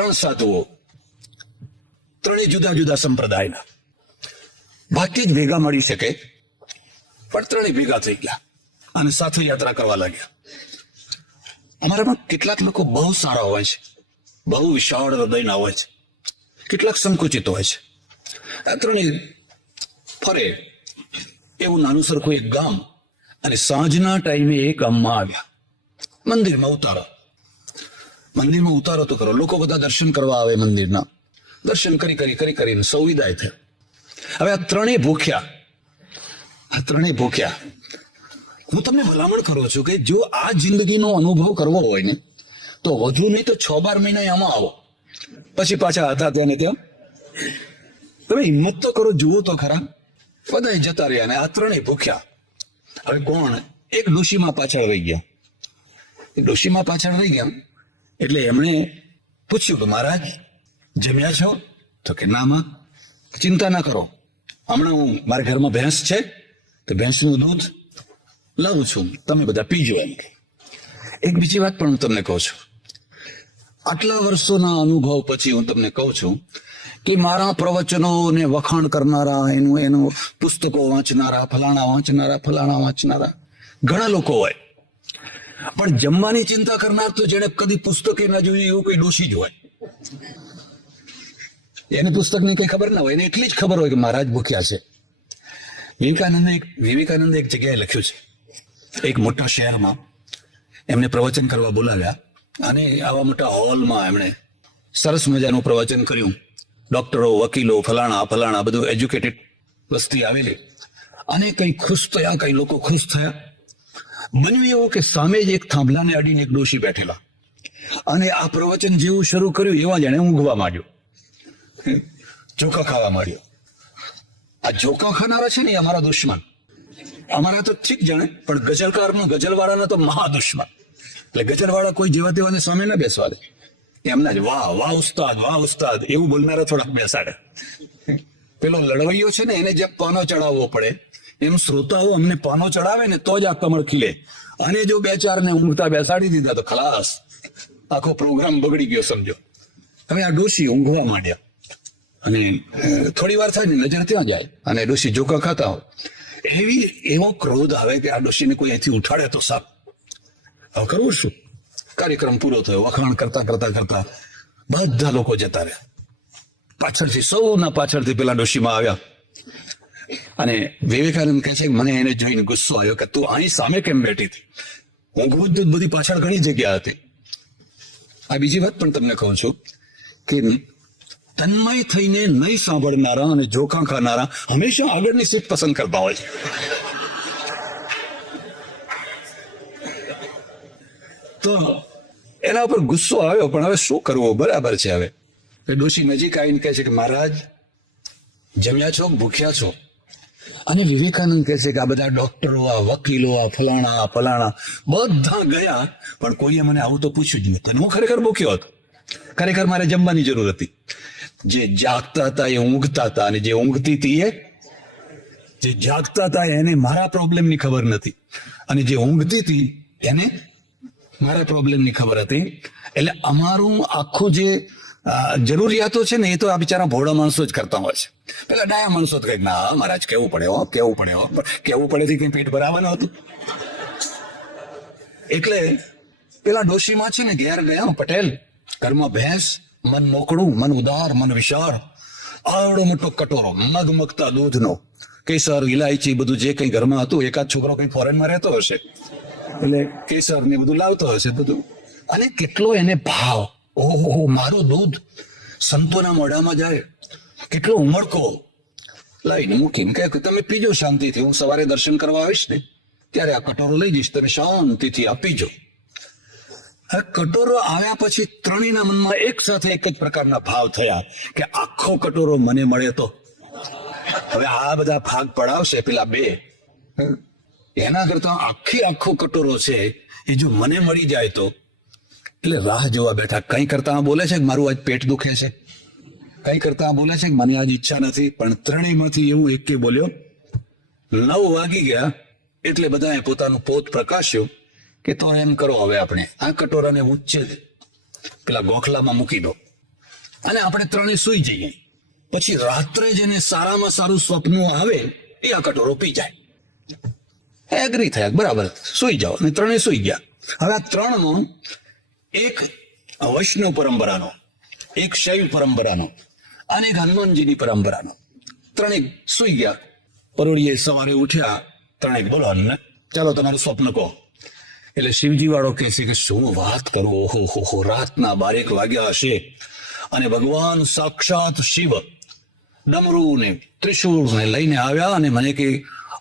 ત્રણ સાધુઓ, ત્રણેય જુદા જુદા સંપ્રદાયના, ભાગ્યે જ ભેગા મળી શકે, પણ ત્રણેય ભેગા થઈ ગયા અને સાથે યાત્રા કરવા લાગ્યા. અમારામાં કેટલાક લોકો બહુ સારા હોય છે, બહુ વિશાળ હૃદયના હોય છે, કેટલાક સંકુચિત હોય છે. આ ત્રણેય ફરે એવું નાનું સરખું એક ગામ, અને સાંજના ટાઈમે એ ગામમાં આવ્યા. મંદિરમાં ઉતારો તો કરો. લોકો બધા દર્શન કરવા આવે મંદિરના. દર્શન કરીને સૌ વિદાય થયા. હવે આ ત્રણેય ભૂખ્યા. હું તમને ભલામણ કરું છું કે જો આ જિંદગીનો અનુભવ કરવો હોય ને, તો વધુ નહીં તો 6-12 મહિના આમાં આવો, પછી પાછા હતા ત્યાં ને ત્યાં. તમે હિંમત તો કરો, જુઓ તો ખરા. બધા જતા રહ્યા ને આ ત્રણેય ભૂખ્યા. હવે કોણ? એક ડોશીમાં પાછળ રહી ગયા. એટલે એમણે પૂછ્યું કે મહારાજ જમ્યા છો? તો કે ના માં, ચિંતા ના કરો, હમણાં હું મારા ઘરમાં ભેંસ છે તો ભેંસનું દૂધ લાવું છું, તમે બધા પીજો. એમ કે એક બીજી વાત પણ હું તમને કહું છું. આટલા વર્ષોના અનુભવ પછી હું તમને કહું છું કે મારા પ્રવચનોને વખાણ કરનારા, એનું પુસ્તકો વાંચનારા, ફલાણા વાંચનારા ઘણા લોકો હોય, પણ જમવાની ચિંતા કરનાર તો જેને કદી પુસ્તકે ના જોયું એવું કોઈ ડોશી જ હોય. એને પુસ્તકની કઈ ખબર ના હોય, એને એટલી જ ખબર હોય કે મહારાજ ભૂખ્યા છે. વિવેકાનંદ એક જગ્યાએ લખ્યું છે, એક મોટા શહેરમાં એમને પ્રવચન કરવા બોલાવ્યા, અને આવા મોટા હોલમાં એમણે સરસ મજાનું પ્રવચન કર્યું. ડોક્ટરો, વકીલો, ફલાણા બધું એજ્યુકેટેડ વસ્તી આવેલી, અને કઈ ખુશ થયા, કઈ લોકો ખુશ થયા. બન્યું એવું કે સામે જ એક થાંભલાને અડીને એક ડોશી બેઠેલા, અને આ પ્રવચન જેવું શરૂ કર્યું એવા જાણે ઊંઘવા માંડ્યો, ચોખા ખાવા માંડ્યો. આ ચોખા ખાનારા છે ને અમારા દુશ્મન. અમારા તો ઠીક જાણે, પણ ગઝલવાળાના તો મહા દુશ્મન. એટલે ગઝલવાળા કોઈ જેવા તેવાને સામે ના બેસવા દે. એમના જ વાહ ઉસ્તાદ એવું બોલનારા થોડા બેસાડે. પેલો લડવૈયો છે ને, એને જે પાનો ચડાવવો પડે, એમ શ્રોતાઓ અમને પાનો ચડાવે ને તો જ આ કમળ ખીલે. અને જો 2-4 ને ઊંઘતા બેસાડી દીધા તો ખલાસ, આખો પ્રોગ્રામ બગડી ગયો સમજો. હવે આ ડોશી ઊંઘવા માંડ્યા, અને થોડી વાર થાય ને નજર ત્યાં જાય, અને ડોશી જોકા ખાતા હોય. એવો ક્રોધ આવે કે આ ડોશીને કોઈ અહીંથી ઉઠાડે તો સાપ. હવે કરવું શું? કાર્યક્રમ પૂરો થયો. વખાણ કરતા બધા લોકો જતા રહ્યા. સૌના પાછળથી પેલા ડોશીમાં આવ્યા, અને વિવેકાનંદ કહે છે કે મને એને જોઈને ગુસ્સો આવ્યો કે તું અહીં સામે કેમ બેઠી હતી? ઊંઘવું જ બધી પાછળ ઘણી જગ્યા હતી. આ બીજી વાત પણ તમને કહું છું કે તન્મય થઈને નહીં સાંભળનારા અને જોખા ખાનારા હંમેશા આગળની સીટ પસંદ કરતા હોય છે. તો એના ઉપર ગુસ્સો આવ્યો, પણ હવે શું કરવું? બરાબર છે. હવે ડોશી નજીક આવીને કહે છે કે મહારાજ જમ્યા છો, ભૂખ્યા છો? અને વિવેકાનંદ કહે છે કે આ બધા ડોક્ટરો, આ વકીલો, આ ફલાણા બધા ગયા, પણ કોઈએ મને આવું તો પૂછ્યું જ નથી. હું ખરેખર ભૂખ્યો હતો. ખરેખર મારે જમવાની જરૂર હતી. જે જાગતા હતા એ ઊંઘતા હતા, અને જે ઊંઘતી હતી જે જાગતા હતા એને મારા પ્રોબ્લેમની ખબર નથી, અને જે ઊંઘતી હતી એને મારા પ્રોબ્લેમની ખબર હતી. એટલે અમારું આખું જે જરૂરિયાતો છે ને, એ તો આ બિચારા ભોળા માણસો જ કરતા હોય છે. પેલા ડાયા માણસો તો કઈ ના મહારાજ કેવું પડેથી કઈ પેટ ભરાવાનું હતું. એટલે પેલા ડોશીમાં છે ને ઘેર ગયા પટેલ, ઘરમાં ભેંસ, મન મોકળું, મન ઉદાર, મન વિશાળ, આવડો મોટો કટોરો મગમગતા દૂધનો, કેસર, ઇલાયચી બધું જે કઈ ઘરમાં હતું. એકાદ છોકરો કઈ ફોરેનમાં રહેતો હશે એટલે કેસર ને બધું લાવતો હશે બધું. અને કેટલો એને ભાવ, ઓહો મારું દૂધ સંતોના મોઢામાં જાય, કેટલો ઉમળકો. લાઈને મૂકીને કહે કે તમે પીજો શાંતિથી, હું સવારે દર્શન કરવા આવીશ ને ત્યારે આ કટોરો લઈ જઈશ, તમે શાંતિથી આ પીજો. આ કટોરો આવ્યા પછી ત્રણેયના મનમાં એક સાથે એક જ પ્રકારના ભાવ થયા કે આખો કટોરો મને મળે તો. હવે આ બધા ભાગ પડાવશે પેલા બે, એના કરતા આખો કટોરો છે એ જો મને મળી જાય તો. એટલે રાહ જોવા બેઠા. કઈ કરતા બોલે છે કે મારું આજ પેટ દુખે છે, કઈ કરતા બોલે છે કે મને આજ ઈચ્છા નથી. પણ ત્રણેયમાંથી એવું એક બોલ્યો. 9 વાગી ગયા એટલે બધાએ પોતાનું પોત પ્રકાશ્યું કે તો એમ કરો, હવે આપણે આ કટોરાને ઉચ્ચે પેલા ગોખલામાં મૂકી દો. અને આપણે ત્રણે સૂઈ જઈએ. પછી રાત્રે જેને સારામાં સારું સ્વપ્ન આવે એ આ કટોરો પી જાય. એગ્રી થયા, બરાબર, સૂઈ જાઓ. અને ત્રણે સૂઈ ગયા. હવે આ ત્રણનો એક વૈષ્ણવ પરંપરાનો, એક શૈવ પરંપરાનો અને એક હનુમાનજીની પરંપરાનો, ત્રણેક સૂઈ ગયા. પરોળીએ સવારે ઉઠ્યા, ત્રણેક બોલો ને ચાલો તમારું સ્વપ્ન કહો. એટલે શિવજી વાળો કહે છે કે શું વાત કરું, ઓહો હો, રાતના 12 વાગ્યા હશે અને ભગવાન સાક્ષાત શિવ ડમરૂ ને ત્રિશૂળ ને લઈને આવ્યા અને મને કે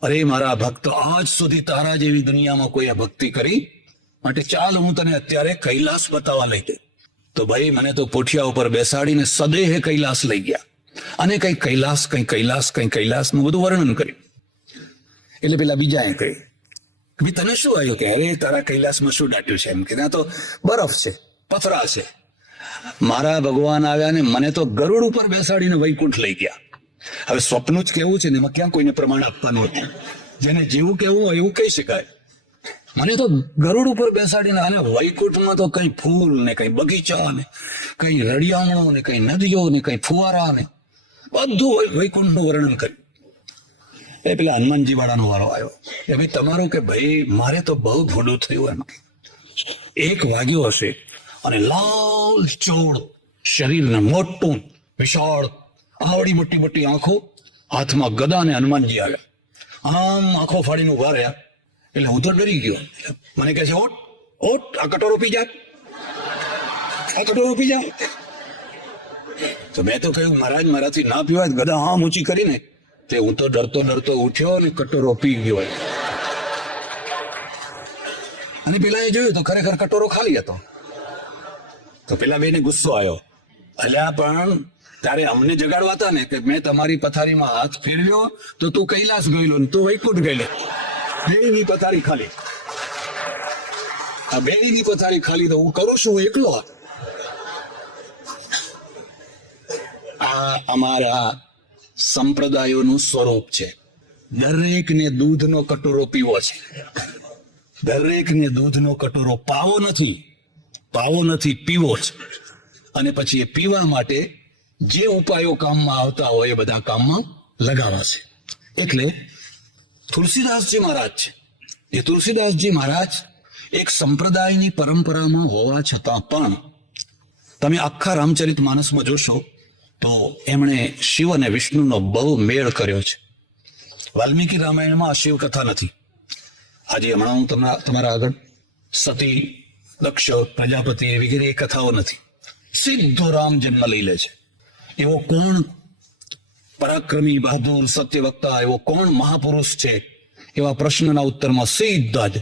અરે મારા ભક્ત, આજ સુધી તારા જેવી દુનિયામાં કોઈએ ભક્તિ કરી, માટે ચાલ હું તને અત્યારે કૈલાસ બતાવવા લઈ ગઈ. તો ભાઈ મને તો પોઠિયા ઉપર બેસાડીને સદેહે કૈલાસ લઈ ગયા અને કઈ કૈલાસનું બધું વર્ણન કર્યું. એટલે પેલા બીજાએ કહ્યું ભાઈ તને શું આવ્યું? કે અરે તારા કૈલાસમાં શું દાટ્યું છે? એમ કે ત્યાં તો બરફ છે, પથરા છે. મારા ભગવાન આવ્યા ને મને તો ગરુડ ઉપર બેસાડીને વૈકુંઠ લઈ ગયા. હવે સ્વપ્ન જ કેવું છે ને એમાં ક્યાં કોઈને પ્રમાણ આપવાનું હતું. જેને જેવું કેવું હોય એવું કહી શકાય. મને તો ગરુડ ઉપર બેસાડીને, અને વૈકુંઠમાં તો કઈ ફૂલ ને કઈ બગીચા ને કઈ રળિયામણો ને કઈ નદીઓ ને કઈ ફુવારા ને બધું વૈકુંઠનું વર્ણન કર્યું. એ પેલા હનુમાનજી વાળાનો વારો આવ્યો કે ભાઈ તમારું, કે ભાઈ મારે તો બહુ ભોડું થયું. એમ 1 વાગ્યો હશે અને લાલ ચોળ શરીરને મોટું વિશાળ, આવડી મોટી મોટી આંખો, હાથમાં ગદા, ને હનુમાનજી આવ્યા. આમ આંખો ફાડીને ઉભા રહ્યા. એટલે હું તો ડરી ગયો. મને કહે છે ઓટ ઓટ, આ કટોરો પી જા, આ કટોરો પી જા. તો મેં તો કહ્યું મહારાજ મારાથી ના પીવાય. ગદા આમ ઊંચી કરીને તે હું તો ડરતો ડરતો ઉઠ્યો અને કટોરો પી ગયો. અને પેલા એ જોયું તો ખરેખર કટોરો ખાલી હતો. તો પેલા બેને ગુસ્સો આવ્યો. અલ્યા પણ તારે અમને જગાડવા હતા ને, કે મેં તમારી પથારીમાં હાથ ફેરવ્યો તો તું કૈલાસ ગયેલો ને તું વૈકુંઠ ગયેલો. બેની પથારી ખાલી, આ બેની પથારી ખાલી તો હું કરું છું એકલો. આ અમારા સંપ્રદાયોનું સ્વરૂપ છે. દરેકને દૂધનો કટોરો પીવો છે. દરેકને દૂધનો કટોરો પાવો નથી, પીવો છે. અને પછી એ પીવા માટે જે ઉપાયો કામમાં આવતા હોય એ બધા કામમાં લગાવા છે. એટલે તુલસીદાસજી મહારાજ છે. એ તુલસીદાસજી મહારાજ એક સંપ્રદાયની પરંપરામાં હોવા છતાં પણ તમે આખા રામચરિત માનસમાં જોશો તો એમણે શિવ અને વિષ્ણુનો બહુ મેળ કર્યો છે. વાલ્મીકી રામાયણમાં શિવ કથા નથી. આજે હમણાં હું તમારા આગળ સતી, દક્ષ, પ્રજાપતિ વગેરે એ કથાઓ નથી. સીધો રામ જન્મ લઈ લે છે. એવો કોણ પરાક્રમી, બહાદુર, સત્યવક્તા, એવો કોણ મહાપુરુષ છે? એવા પ્રશ્નના ઉત્તરમાં સીધા જ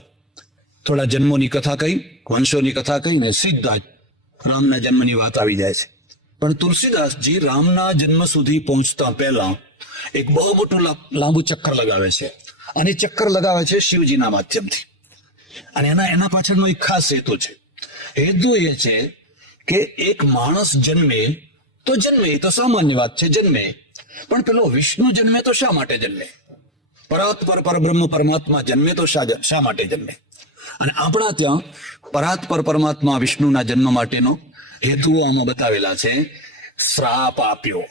થોડા જન્મોની કથા કહી, વંશોની કથા કહીને સીધા જ રામના જન્મની વાત આવી જાય છે. પણ તુલસીદાસજી રામના જન્મ સુધી પહોંચતા પહેલા એક બહુ મોટું લાંબુ ચક્કર લગાવે છે. અને ચક્કર લગાવે છે શિવજીના માધ્યમથી. અને એના પાછળનો એક ખાસ હેતુ છે. હેતુ એ છે કે એક માણસ જન્મે એ તો સામાન્ય વાત છે, જન્મે. પણ પેલો વિષ્ણુ જન્મે તો શા માટે જન્મે? પરાત્પર પરબ્રહ્મ પરમાત્મા જન્મે તો શા માટે જન્મે? અને આપણા ત્યાં પરાત્પર પરમાત્મા વિષ્ણુના જન્મ માટેનો હેતુઓ આમાં બતાવેલા છે. શ્રાપ આપ્યો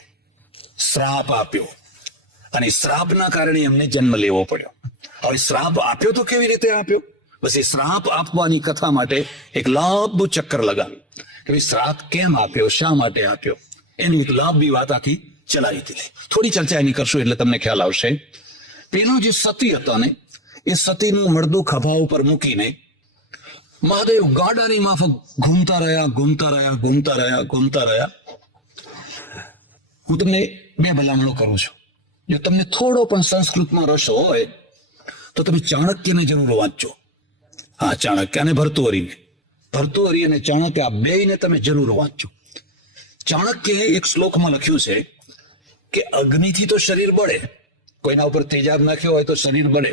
અને શ્રાપના કારણે એમને જન્મ લેવો પડ્યો. હવે શ્રાપ આપ્યો તો કેવી રીતે આપ્યો? બસ એ શ્રાપ આપવાની કથા માટે એક લાંબુ ચક્કર લગાવ્યું કે ભાઈ શ્રાપ કેમ આપ્યો, શા માટે આપ્યો, એની એક લાંબી વાત આખી ચલાવી હતી. થોડી ચર્ચા એની કરશું એટલે તમને ખ્યાલ આવશે. પેલો જે સતી હતા ને, એ સતીનું મળદું ખભા ઉપર મૂકીને મહાદેવ ગાડાની માફક ઘૂમતા રહ્યા. હું તમને 2 ભલામણો કરું છું. જો તમને થોડો પણ સંસ્કૃતમાં રસ હોય તો તમે ચાણક્યને જરૂર વાંચજો. હા, ચાણક્ય અને ભર્તૃહરિ અને ચાણક્ય, આ બેયને તમે જરૂર વાંચજો. ચાણક્યએ એક શ્લોકમાં લખ્યું છે કે અગ્નિથી તો શરીર બળે, કોઈના ઉપર તેજાબ નાખ્યો હોય તો શરીર બળે,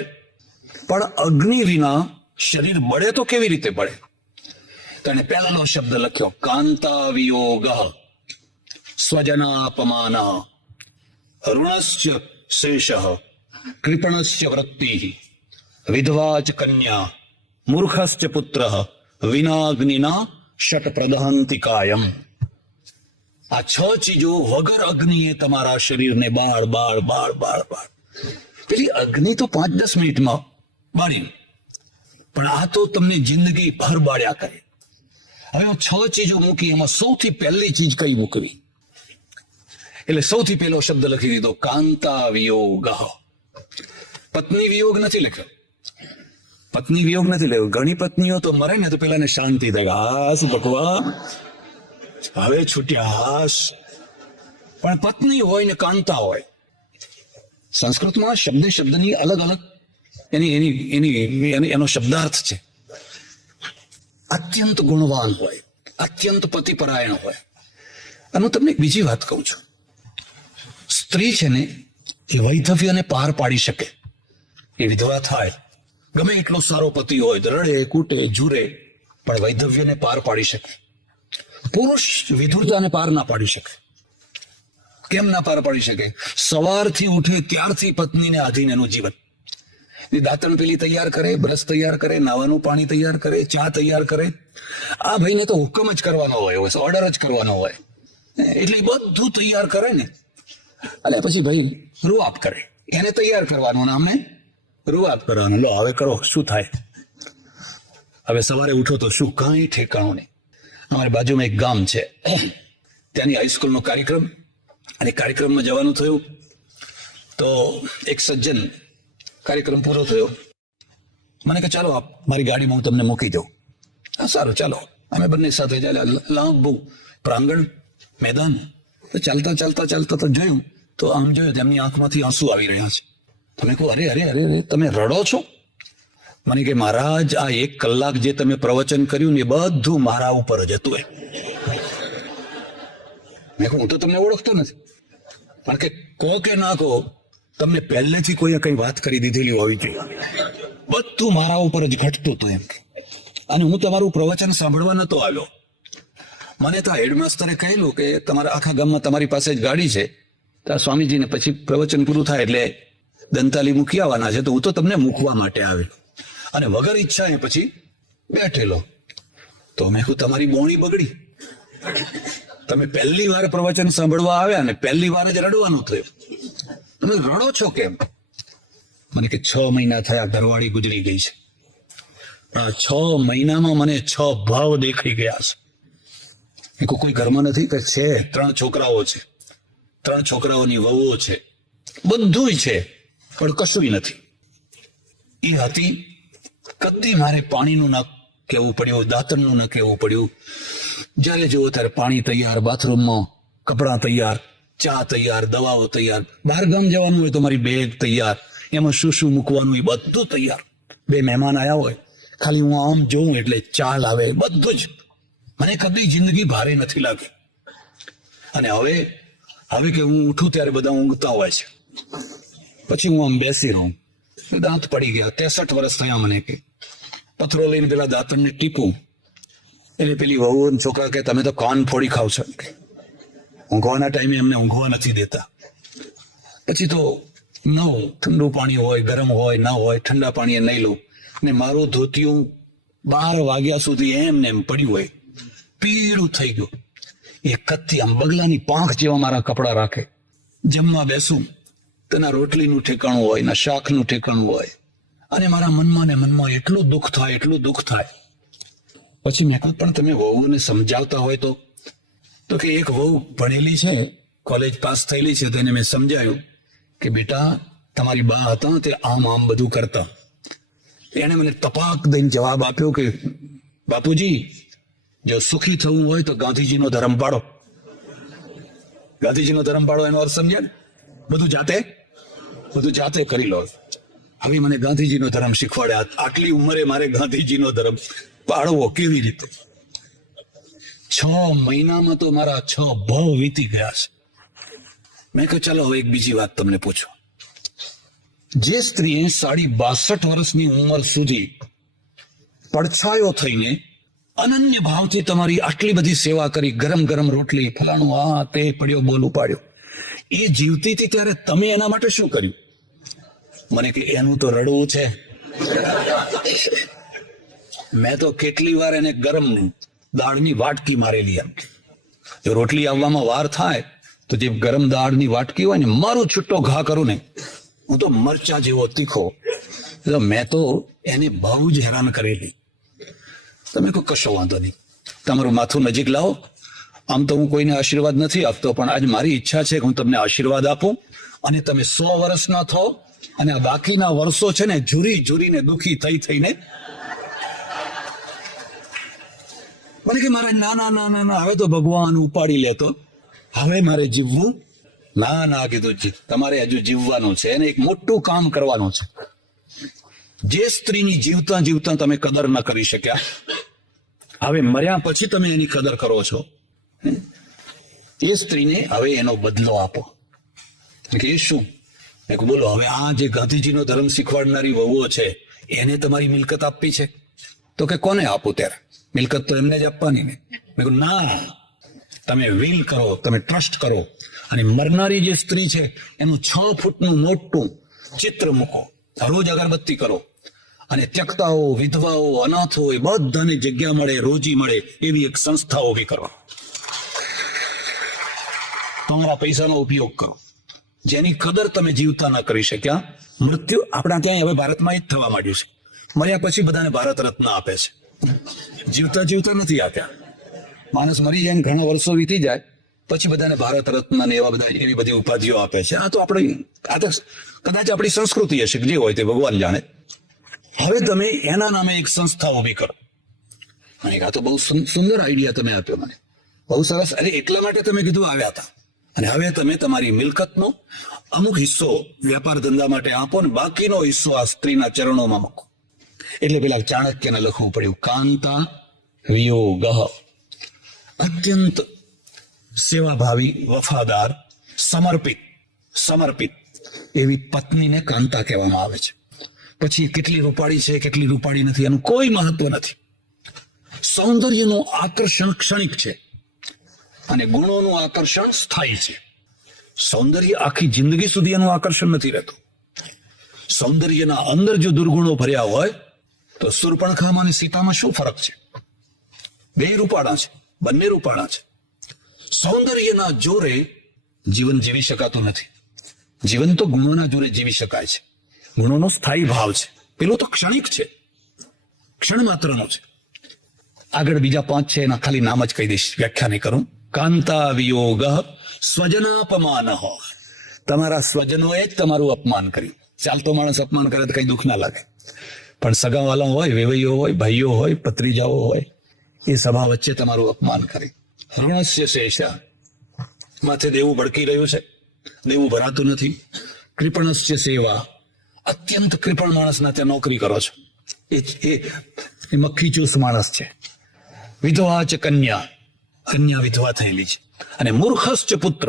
પણ અગ્નિ વિના શરીર બળે તો કેવી રીતે બળે? તો એને પહેલાનો શબ્દ લખ્યો કાંતા વિયોગ સ્વજનાપમાન ઋણશ્ચ શેષ કૃપણશ્ચ વૃત્તિ વિધવા ચ કન્યા મૂર્ખશ્ચ પુત્ર વિનાગ્નિના ષટ પ્રદહંતિ કાયમ. આ 6 ચીજો વગર અગ્નિએ તમારા શરીરને બાળ બાળ બાળ બાળ બાળ. પેલી અગ્નિ તો 5-10 મિનિટમાં બાળી, પણ આ તો તમને જિંદગી ભર બાળ્યા કરે. હવે 6 ચીજો મૂકી, એમાં સૌથી પહેલી ચીજ કઈ મૂકવી? એટલે સૌથી પહેલો શબ્દ લખી દીધો, કાંતા વિયોગ. પત્ની વિયોગ નથી લખ્યો, પત્ની વિયોગ નથી લખ્યો. ઘણી પત્નીઓ તો મરે ને તો પેલાને શાંતિ થાય, હાસ ભગવાન હવે છૂટ્યા, હાસ. પણ પત્ની હોય ને કાંતા હોય, સંસ્કૃતમાં શબ્દની અલગ અલગ એનો શબ્દાર્થ છે. અત્યંત ગુણવાન હોય, અત્યંત પતિપરાયણ હોય. અને હું તમને એક બીજી વાત કહું છું, સ્ત્રી છે ને એ વૈધવ્યને પાર પાડી શકે, એ વિધવા થાય, ગમે એટલો સારો પતિ હોય, રડે કૂટે ઝૂરે, પણ વૈધવ્યને પાર પાડી શકે. પુરુષ વિધુરતાને પાર ના પાડી શકે. કેમ ના પાર પાડી શકે? સવારથી ઉઠે ત્યારથી પત્નીને આધીન એનું જીવન. દાંતણ પેલી તૈયાર કરે, બ્રશ તૈયાર કરે, નાવાનું પાણી તૈયાર કરે, ચા તૈયાર કરે. આ ભાઈને તો હુકમ જ કરવાનો હોય, ઓર્ડર જ કરવાનો હોય, એટલે બધું તૈયાર કરે ને. એટલે પછી ભાઈ રૂઆબ કરે, એને તૈયાર કરવાનું, અમને રૂઆબ કરવાનું. લો હવે કરો, શું થાય? હવે સવારે ઉઠો તો શું, કઈ ઠેકાણું નહીં. અમારી બાજુમાં એક ગામ છે, ત્યાંની હાઈસ્કૂલનો કાર્યક્રમ, અને કાર્યક્રમમાં જવાનું થયું તો એક સજ્જન, કાર્યક્રમ પૂરો થયો, મને કે ચાલો આપ મારી ગાડીમાં હું તમને મૂકી દઉં. હા સારું ચાલો. અમે બંને સાથે ચાલ્યા, લાંબુ પ્રાંગણ મેદાન. ચાલતા ચાલતા ચાલતા તો જોયું તો આમ જોયું તેમની આંખમાંથી આંસુ આવી રહ્યા છે. તમે કહો અરે અરે અરે અરે તમે રડો છો? મને કે મહારાજ આ 1 કલાક જે તમે પ્રવચન કર્યું ને એ બધું મારા ઉપર જ હતું. મેં કહું હું તો તમને ઓળખતો નથી, પણ કે કહો કે ના કહો, તમને પહેલેથી કોઈ કઈ વાત કરી દીધેલી હોવી જોઈએ. બધું મારા ઉપર જ ઘટતું હતું એમ. અને હું તમારું પ્રવચન સાંભળવા નતો આવ્યો. મને તો હેડમાસ્ટરે કહેલું કે તમારા આખા ગામમાં તમારી પાસે જ ગાડી છે, ત્યાં સ્વામીજીને પછી પ્રવચન પૂરું થાય એટલે દંતાલી મૂકી આવવાના છે, તો હું તો તમને મૂકવા માટે આવે, અને વગર ઈચ્છા એ પછી બેઠેલો. તો મેં કહું તમારી બોણી બગડી, તમે પહેલી વાર પ્રવચન સાંભળવા આવ્યા ને પહેલી વાર જ રડવાનું થયું. તમે રડો છો કેમ? મને કે 6 મહિના થયા, ઘરવાળી ગુજરી ગઈ છે. 6 મહિનામાં મને 6 ભાવ દેખાઈ ગયા છે. કોઈ ઘરમાં નથી કે છે? 3 છોકરાઓ છે, 3 છોકરાઓની વહુઓ છે, બધું છે, પણ કશું નથી. એ હતી કદી મારે પાણીનું ન કહેવું પડ્યું, દાંતણનું ન કહેવું પડ્યું. જ્યારે જુઓ ત્યારે પાણી તૈયાર, બાથરૂમમાં કપડાં તૈયાર, ચા તૈયાર, દવાઓ તૈયાર, બહાર ગામ જવાનું હોય તો મારી બેગ તૈયાર, એમાં શું શું મૂકવાનું એ બધું તૈયાર. 2 મહેમાન આવ્યા હોય, ખાલી હું આમ જોઉં એટલે ચા લાવે, બધું જ. મને કદી જિંદગી ભારે નથી લાગી. અને હવે કે હું ઉઠું ત્યારે બધા ઊંઘતા હોય છે, પછી હું આમ બેસી રહું, દાંત પડી ગયા. 63 વર્ષ થયા મને. કે પથરો લઈને પેલા દાંતણને ટીપું એટલે પેલી વહુ છોકરા કે તમે તો કાન ફોડી ખાવ છો. ઊંઘવાના ટાઈમે એમને ઊંઘવા નથી દેતા. પછી તો નવું ઠંડુ પાણી હોય, ગરમ હોય, ના હોય, ઠંડા પાણીએ નહીં લઉં. ને મારું ધોતિયું 12 વાગ્યા સુધી એમને એમ પડ્યું હોય, પીળું થઈ ગયું. એ કત્તી આમ બગલાની પાંખ જેવા મારા કપડા રાખે. જમવા બેસું તેના રોટલીનું ઠેકાણું હોય, ના શાકનું ઠેકાણું હોય, અને મારા મનમાં ને મનમાં એટલું દુઃખ થાય, એટલું દુઃખ થાય. પછી મેં કહ્યું પણ તમે વહુને સમજાવતા હોય તો કે એક વહુ ભણેલી છે, કોલેજ પાસ થયેલી છે, તેને મેં સમજાયું કે બેટા તમારી બા હતા તે આમ બધું કરતા. એને મને તપાક દઈને જવાબ આપ્યો કે બાપુજી જો સુખી થવું હોય તો ગાંધીજીનો ધર્મ પાડો. ગાંધીજીનો ધર્મ પાડો એનો અર્થ સમજ્યા? બધું જાતે કરી લો. હવે મને ગાંધીજીનો ધર્મ શીખવાડ્યા. આટલી ઉંમરે મારે ગાંધીજીનો ધર્મ પાડવો કેવી રીતે? 6 મહિનામાં તો મારા 6 ભાવ વીતી ગયા છે. મેં કહ્યું ચાલો હવે એક બીજી વાત તમને પૂછો. જે સ્ત્રીએ 62 વર્ષની ઉંમર સુધી પડછાયો થઈને અનન્ય ભાવથી તમારી આટલી બધી સેવા કરી, ગરમ ગરમ રોટલી, ફલાણું, આ તે પડ્યો બોલ ઉપાડ્યો, એ જીવતી હતી ત્યારે તમે એના માટે શું કર્યું? મને કે એનું તો રડવું છે. મેં તો કેટલી વાર એને ગરમ દાળની વાટકી મારેલી એમ. જો રોટલી આવવામાં વાર થાય તો જે ગરમ દાળની વાટકી હોય ને મારું છૂટો ઘા કરું ને, હું તો મરચા જેવો તીખો, એટલે મેં તો એને બહુ જ હેરાન કરેલી. તમે કોઈ કશો વાંધો નહીં, તમારું માથું નજીક લાવો. આમ તો હું કોઈને આશીર્વાદ નથી આપતો, પણ આજ મારી ઈચ્છા છે કે હું તમને આશીર્વાદ આપું અને તમે 100 વર્ષના થો અને આ બાકીના વર્ષો છે ને ઝૂરી ઝૂરીને દુખી થઈને મને કે મારે ના ના ના ના ના હવે તો ભગવાન ઉપાડી લેતો, હવે મારે જીવવું. ના કીધું તમારે હજુ જીવવાનું છે, એને એક મોટું કામ કરવાનું છે. જે સ્ત્રીની જીવતા જીવતા તમે કદર ન કરી શક્યા, હવે મર્યા પછી તમે એની કદર કરો છો, એ સ્ત્રીને હવે એનો બદલો આપો. કે એ શું? બોલો, હવે આ જે ગાંધીજીનો ધર્મ શીખવાડનારી વહુઓ છે એને તમારી મિલકત આપવી છે? તો કે કોને આપું ત્યારે? મિલકત તો એમને જ આપવાની ને. મેં કહ્યું ના, તમે વિલ કરો, તમે ટ્રસ્ટ કરો અને મરનારી જે સ્ત્રી છે એનું 6 ફૂટનું મોટું ચિત્ર મૂકો, રોજ અગરબત્તી કરો અને ત્યક્તાઓ, વિધવાઓ, અનાથો એ બધાને જગ્યા મળે, રોજી મળે એવી એક સંસ્થા ઊભી કરો. તમારા પૈસાનો ઉપયોગ કરો. જેની કદર તમે જીવતા ન કરી શક્યા, મૃત્યુ આપણા ત્યાં હવે ભારતમાં જ થવા માંડ્યું છે. મર્યા પછી બધાને ભારત રત્ન આપે છે, જીવતા જીવતા નથી આપ્યા. માણસ મરી જાય ને ઘણા વર્ષો વીતી જાય પછી બધાને ભારત રત્ન ને એવી બધી ઉપાધિઓ આપે છે. આ તો કદાચ આપણી સંસ્કૃતિ હશે, જે હોય તે ભગવાન જાણે. હવે તમે એના નામે એક સંસ્થા ઊભી કરો. અને આ તો બહુ સુંદર આઈડિયા તમે આપ્યો મને, બહુ સરસ. અરે એટલા માટે તમે કીધું આવ્યા હતા. અને હવે તમે તમારી મિલકતનો અમુક હિસ્સો વેપાર ધંધા માટે આપો ને બાકીનો હિસ્સો આ સ્ત્રીના ચરણોમાં મૂકો. એટલે પેલા ચાણક્યને લખવું પડ્યું, કાંતા વિયોગઃ. અત્યંત સેવાભાવી, વફાદાર, સમર્પિત એવી પત્નીને કાંતા કહેવામાં આવે છે. પછી કેટલી રૂપાળી છે, કેટલી રૂપાળી નથી, એનું કોઈ મહત્વ નથી. સૌંદર્યનું આકર્ષણ ક્ષણિક છે અને ગુણોનું આકર્ષણ સ્થાયી છે. સૌંદર્ય આખી જિંદગી સુધી એનું આકર્ષણ નથી રહેતું. સૌંદર્યના અંદર જો દુર્ગુણો ભર્યા હોય તો શૂર્પણખામાં અને સીતામાં શું ફરક છે? બે રૂપાળા છે, બંને રૂપાળા છે. સૌંદર્યના જોરે જીવન જીવી શકાતું નથી. જીવન તો ગુણોના જોરે જીવી શકાય છે. ગુણોનો સ્થાયી ભાવ છે, પેલો તો ક્ષણિક છે, ક્ષણ માત્રનો છે. આગળ બીજા 5 છે, એના ખાલી નામ જ કહી દઈશ, વ્યાખ્યા નહીં કરું. કાંતા વિયોગ સ્વજનાપમાન. તમારા સ્વજનોએ જ તમારું અપમાન કર્યું. ચાલતો માણસ અપમાન કરે તો કઈ દુઃખ ના લાગે, પણ સગાવાલા હોય, વેવૈયો હોય, ભાઈઓ હોય, ભત્રીજાઓ હોય, એ સભા વચ્ચે તમારું અપમાન કરે. ઋણસ્ય શેષા, માથે દેવું ભડકી રહ્યું છે, દેવું ભરાતું નથી. કૃપણસ્ય સેવા, અત્યંત કૃપણ માણસના ત્યાં નોકરી કરો છો, એ મક્ખી ચૂસ માણસ છે. વિધવા ચ કન્યા વિધવા થયેલી છે. અને મૂર્ખશ્ચ પુત્ર,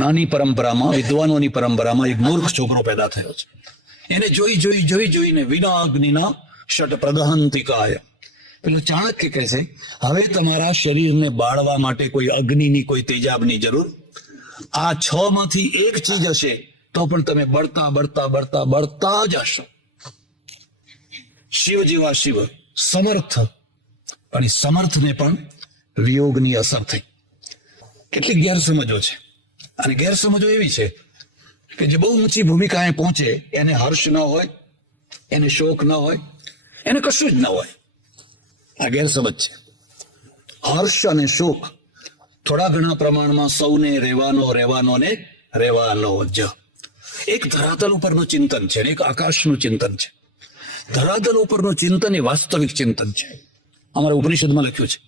નાની પરંપરામાં, વિદ્વાનોની પરંપરામાં એક મૂર્ખ છોકરો પેદા થયો છે. એને જોઈને વિના અગ્નિના ષટ પ્રદહંતિકાય. પેલો ચાણક્ય કહે છે, હવે તમારા શરીરને બાળવા માટે કોઈ અગ્નિની, કોઈ તેજાબની જરૂર. આ 6 માંથી એક ચીજ હશે તો પણ તમે બળતા જ હશો. શિવ જેવા શિવ, સમર્થ, પણ સમર્થને પણ વિયોગની અસર થઈ. કેટલીક ગેરસમજો છે, અને ગેરસમજો એવી છે કે જે બહુ ઊંચી ભૂમિકાએ પહોંચે એને હર્ષ ન હોય, એને શોક ન હોય, એને કશું જ ન હોય. આ ગેરસમજ છે. હર્ષ અને શોક થોડા ઘણા પ્રમાણમાં સૌને રહેવાનો જ. એક ધરાતલ ઉપરનું ચિંતન છે, એક આકાશનું ચિંતન છે. ધરાતલ ઉપરનું ચિંતન એ વાસ્તવિક ચિંતન છે. અમારા ઉપનિષદમાં લખ્યું છે,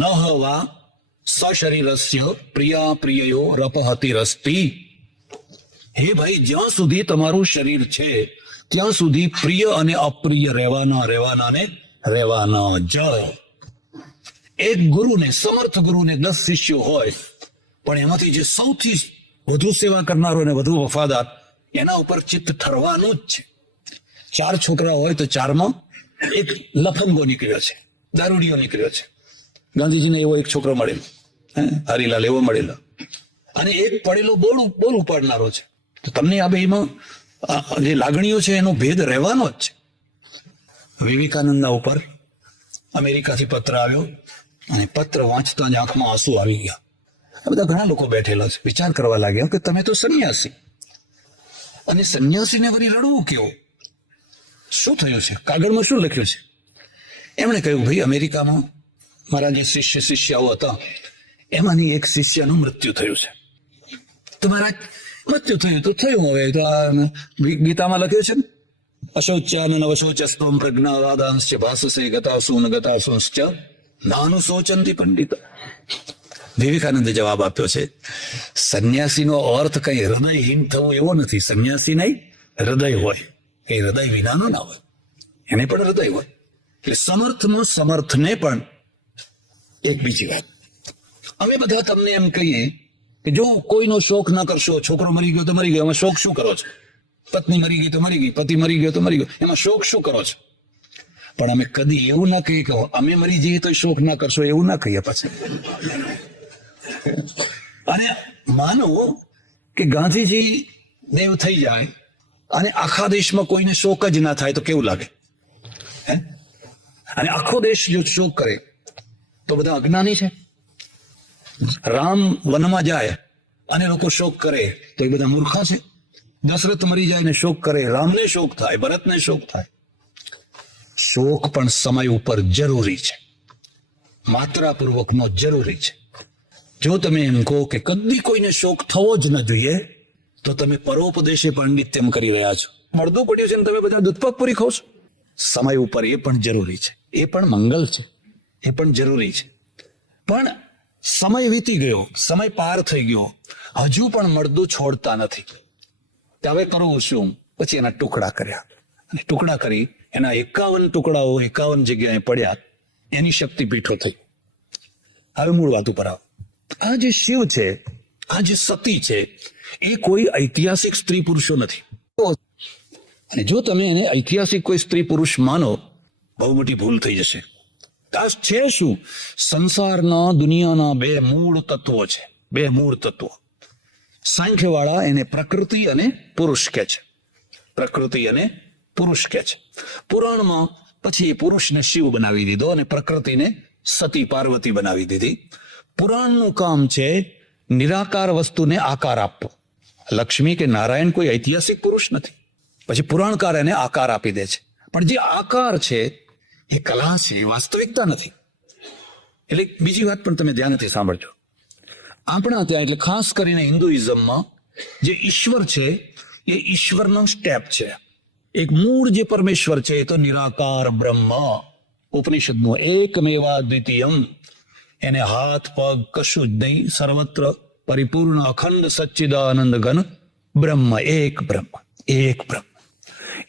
ન હવા સશરીરસ્ય પ્રિયા પ્રિયયો રપહતિ રસ્તી. હે ભાઈ, જ્યાં સુધી તમારું શરીર છે ત્યાં સુધી પ્રિય અને અપ્રિય રહેવાના જ. એક ગુરુને, સમર્થ ગુરુને 10 શિષ્યો હોય, પણ એમાંથી જે સૌથી વધુ સેવા કરનારો અને વધુ વફાદાર, એના ઉપર ચિત્ત ઠરવાનું જ છે. 4 છોકરા હોય તો 4માં એક લફંગો નીકળ્યો છે, દારૂડિયો નીકળ્યો છે. ગાંધીજીને એવો એક છોકરો મળેલો, હરિલાલ એવો મળેલો, અને એક પડેલો બોલ ઉપાડનારો છે. તો તમને આ બેમાં જે લાગણીઓ છે એનો ભેદ રહેવાનો જ છે. વિવેકાનંદના ઉપર અમેરિકાથી પત્ર આવ્યો અને પત્ર વાંચતા જ આંખમાં આંસુ આવી ગયા. આ બધા ઘણા લોકો બેઠેલા છે, વિચાર કરવા લાગ્યા કે તમે તો સંન્યાસી, અને સંન્યાસીને વળી રડવું કેવું? શું થયું છે? કાગળમાં શું લખ્યું છે? એમણે કહ્યું, ભાઈ, અમેરિકામાં મારા જે શિષ્યાઓ હતા એમાંની એક શિષ્યનું મૃત્યુ થયું છે. તમારા મૃત્યુ થયું તો થયું. હવે તો આ ગીતામાં લખ્યું છે ને, અશૌચાન નવશોચસ્ત્વમ પ્રજ્ઞાવાદાંશ્ચ ભાસસે ગતાસુન ગતાસુંશ્ચ નાનું સોચંતી પંડિત. વિવેકાનંદે જવાબ આપ્યો છે, સંન્યાસીનો અર્થ કઈ હૃદયહીન થવું એવો નથી. સંન્યાસી નહીં, હૃદય હોય. એ હૃદય વિનાનો ના હોય, એને પણ હૃદય હોય. એટલે સમર્થનો સમર્થને પણ. એક બીજી વાત, અમે બધા તમને એમ કહીએ કે જો કોઈનો શોખ ના કરશો, છોકરો મરી ગયો તો મરી ગયો, એમાં શોખ શું કરો છો? પત્ની મરી ગઈ તો મરી ગઈ, પતિ મરી ગયો તો મરી ગયો, એમાં શોખ શું કરો છો? પણ અમે કદી એવું ના કહીએ કે અમે મરી જઈએ તો શોખ ના કરશો, એવું ના કહીએ પછી. અને માનો કે ગાંધીજી દેવ થઈ જાય અને આખા દેશમાં કોઈને શોક જ ના થાય તો કેવું લાગે? હે? અને આખો દેશ જો શોક કરે તો બધા અજ્ઞાની છે. રામ વનમાં જાય અને લોકો શોક કરે તો એ બધા મૂર્ખા છે. દશરથ મરી જાય ને શોક કરે, રામને શોક થાય, ભરતને શોક થાય. શોક પણ સમય ઉપર જરૂરી છે, માત્રાપૂર્વકનો જરૂરી છે. જો તમે એમ કહો કે કદી કોઈને શોક થવો જ ન જોઈએ તો તમે પરોપદેશે પાંડિત્યમ કરી રહ્યા છો. મળદું પડ્યું છે ને તમે બધા દૂધપાક પૂરી ખાવ છો. સમય ઉપર એ પણ જરૂરી છે, એ પણ મંગલ છે, એ પણ જરૂરી છે. પણ સમય વીતી ગયો, સમય પાર થઈ ગયો, હજુ પણ મળદું છોડતા નથી. હવે કરવું શું? પછી એના ટુકડા કર્યા, અને ટુકડા કરી એના 51 ટુકડાઓ 51 જગ્યાએ પડ્યા. એની શક્તિ પીઠો થઈ. હવે મૂળ વાત ઉપર આવો. આ જે શિવ છે, આ જે સતી છે, એ કોઈ ઐતિહાસિક સ્ત્રી પુરુષો નથી. અને જો તમે એને ઐતિહાસિક કોઈ સ્ત્રી પુરુષ માનો, બહુ મોટી ભૂલ થઈ જશે. આ છે શું? સંસારના દુનિયાના બે મૂળ તત્વો છે, બે મૂળ તત્વો. સાંખ્યવાળા એને પ્રકૃતિ અને પુરુષ કહે છે, પ્રકૃતિ અને પુરુષ કહે છે. પુરાણમાં પછી એ પુરુષને શિવ બનાવી દીધો અને પ્રકૃતિને સતી પાર્વતી બનાવી દીધી. પુરાણનું કામ છે નિરાકાર વસ્તુને આકાર આપવો. લક્ષ્મી કે નારાયણ કોઈ ઐતિહાસિક પુરુષ નથી. પછી પુરાણકાર એને આકાર આપી દે છે. પણ જે આકાર છે એ કલા છે, એ વાસ્તવિકતા નથી. એટલે બીજી વાત પણ તમે ધ્યાનથી સાંભળજો. આપણા ત્યાં, એટલે ખાસ કરીને હિન્દુઇઝમમાં, જે ઈશ્વર છે એ ઈશ્વરનો સ્ટેપ છે. એક મૂળ જે પરમેશ્વર છે એ તો નિરાકાર બ્રહ્મ. ઉપનિષદનું એકમેવા દ્વિતીયમ, એને હાથ પગ કશું જ નહીં, સર્વત્ર પરિપૂર્ણ અખંડ સચ્ચિદાનંદ ઘન બ્રહ્મ, એક બ્રહ્મ, એક બ્રહ્મ.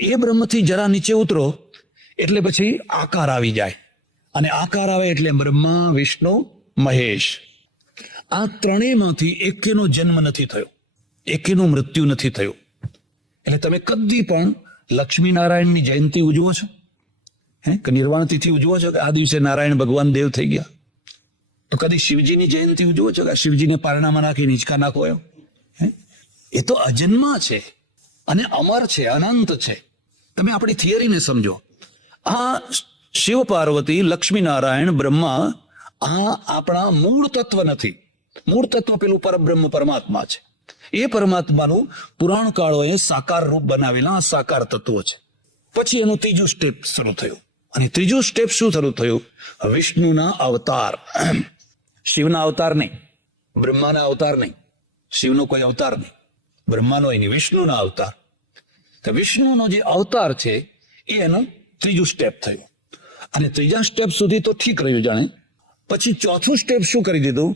એ બ્રહ્મથી જરા નીચે ઉતરો એટલે પછી આકાર આવી જાય, અને આકાર આવે એટલે બ્રહ્મા, વિષ્ણુ, મહેશ. આ ત્રણેયમાંથી એકેનો જન્મ નથી થયો, એકેનું મૃત્યુ નથી થયું. એટલે તમે કદી પણ લક્ષ્મીનારાયણની જયંતિ ઉજવો છો? કે નિર્વાણ તિથિ ઉજવો છો કે આ દિવસે નારાયણ ભગવાન દેવ થઈ ગયા? તો કદી શિવજીની જયંતિ ઉજવો છો કે શિવજીને પારણામાં નાખી નીચકા નાખો એમ? એ તો અજન્મા છે અને અમર છે, અનંત છે. તમે આપણી થિયરીને સમજો. આ શિવ પાર્વતી, લક્ષ્મીનારાયણ, બ્રહ્મા, આ આપણા મૂળ તત્વ નથી. મૂળ તત્વ પેલું પરબ્રહ્મ પરમાત્મા છે. એ પરમાત્માનું પુરાણ કાળોએ સાકાર રૂપ બનાવેલા સાકાર તત્વો છે. પછી એનું ત્રીજું સ્ટેપ શરૂ થયું. અને ત્રીજું સ્ટેપ શું શરૂ થયું? વિષ્ણુના અવતાર. શિવના અવતાર નહીં, બ્રહ્માના અવતાર નહીં, શિવનો કોઈ અવતાર નહીં, બ્રહ્માનો એની વિષ્ણુના અવતાર. તો વિષ્ણુનો જે અવતાર છે એ એનું ત્રીજું સ્ટેપ થયું. અને ત્રીજા સ્ટેપ સુધી તો ઠીક રહ્યું જાણે. પછી ચોથું સ્ટેપ શું કરી દીધું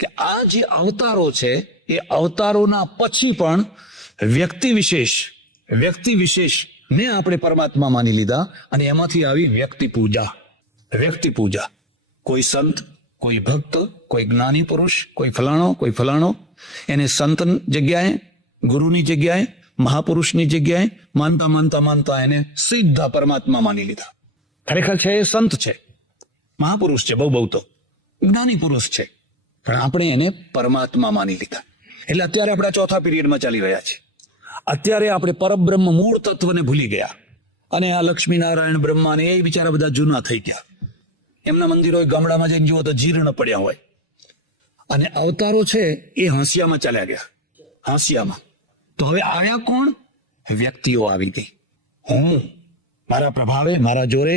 કે આ જે અવતારો છે એ અવતારોના પછી પણ વ્યક્તિ વિશેષ ને આપણે પરમાત્મા માની લીધા. અને એમાંથી આવી વ્યક્તિ પૂજા. વ્યક્તિ પૂજા, કોઈ સંત, કોઈ ભક્ત, કોઈ જ્ઞાની પુરુષ, કોઈ ફલાણો, એને સંત જગ્યાએ, ગુરુની જગ્યાએ, મહાપુરુષની જગ્યાએ માનતા એને સીધા પરમાત્મા માની લીધા. ખરેખર છે એ સંત છે, મહાપુરુષ છે, બહુ તો જ્ઞાની પુરુષ છે, પણ આપણે એને પરમાત્મા માની લીધા. એટલે અત્યારે આપણા ચોથા પીરિયડમાં ચાલી રહ્યા છે. અત્યારે આપણે પરબ્રહ્મ મૂળ તત્વને ભૂલી ગયા, અને આ લક્ષ્મીનારાયણ બ્રહ્માને એ બિચારા બધા જૂના થઈ ગયા. એમના મંદિરો ગામડામાં જઈને જુઓ તો જીર્ણ પડ્યા હોય. અને અવતારો છે એ હાંસિયામાં ચાલ્યા ગયા, હાંસિયામાં. તો હવે આયા કોણ? વ્યક્તિઓ આવી ગઈ. હું મારા પ્રભાવે, મારા જોરે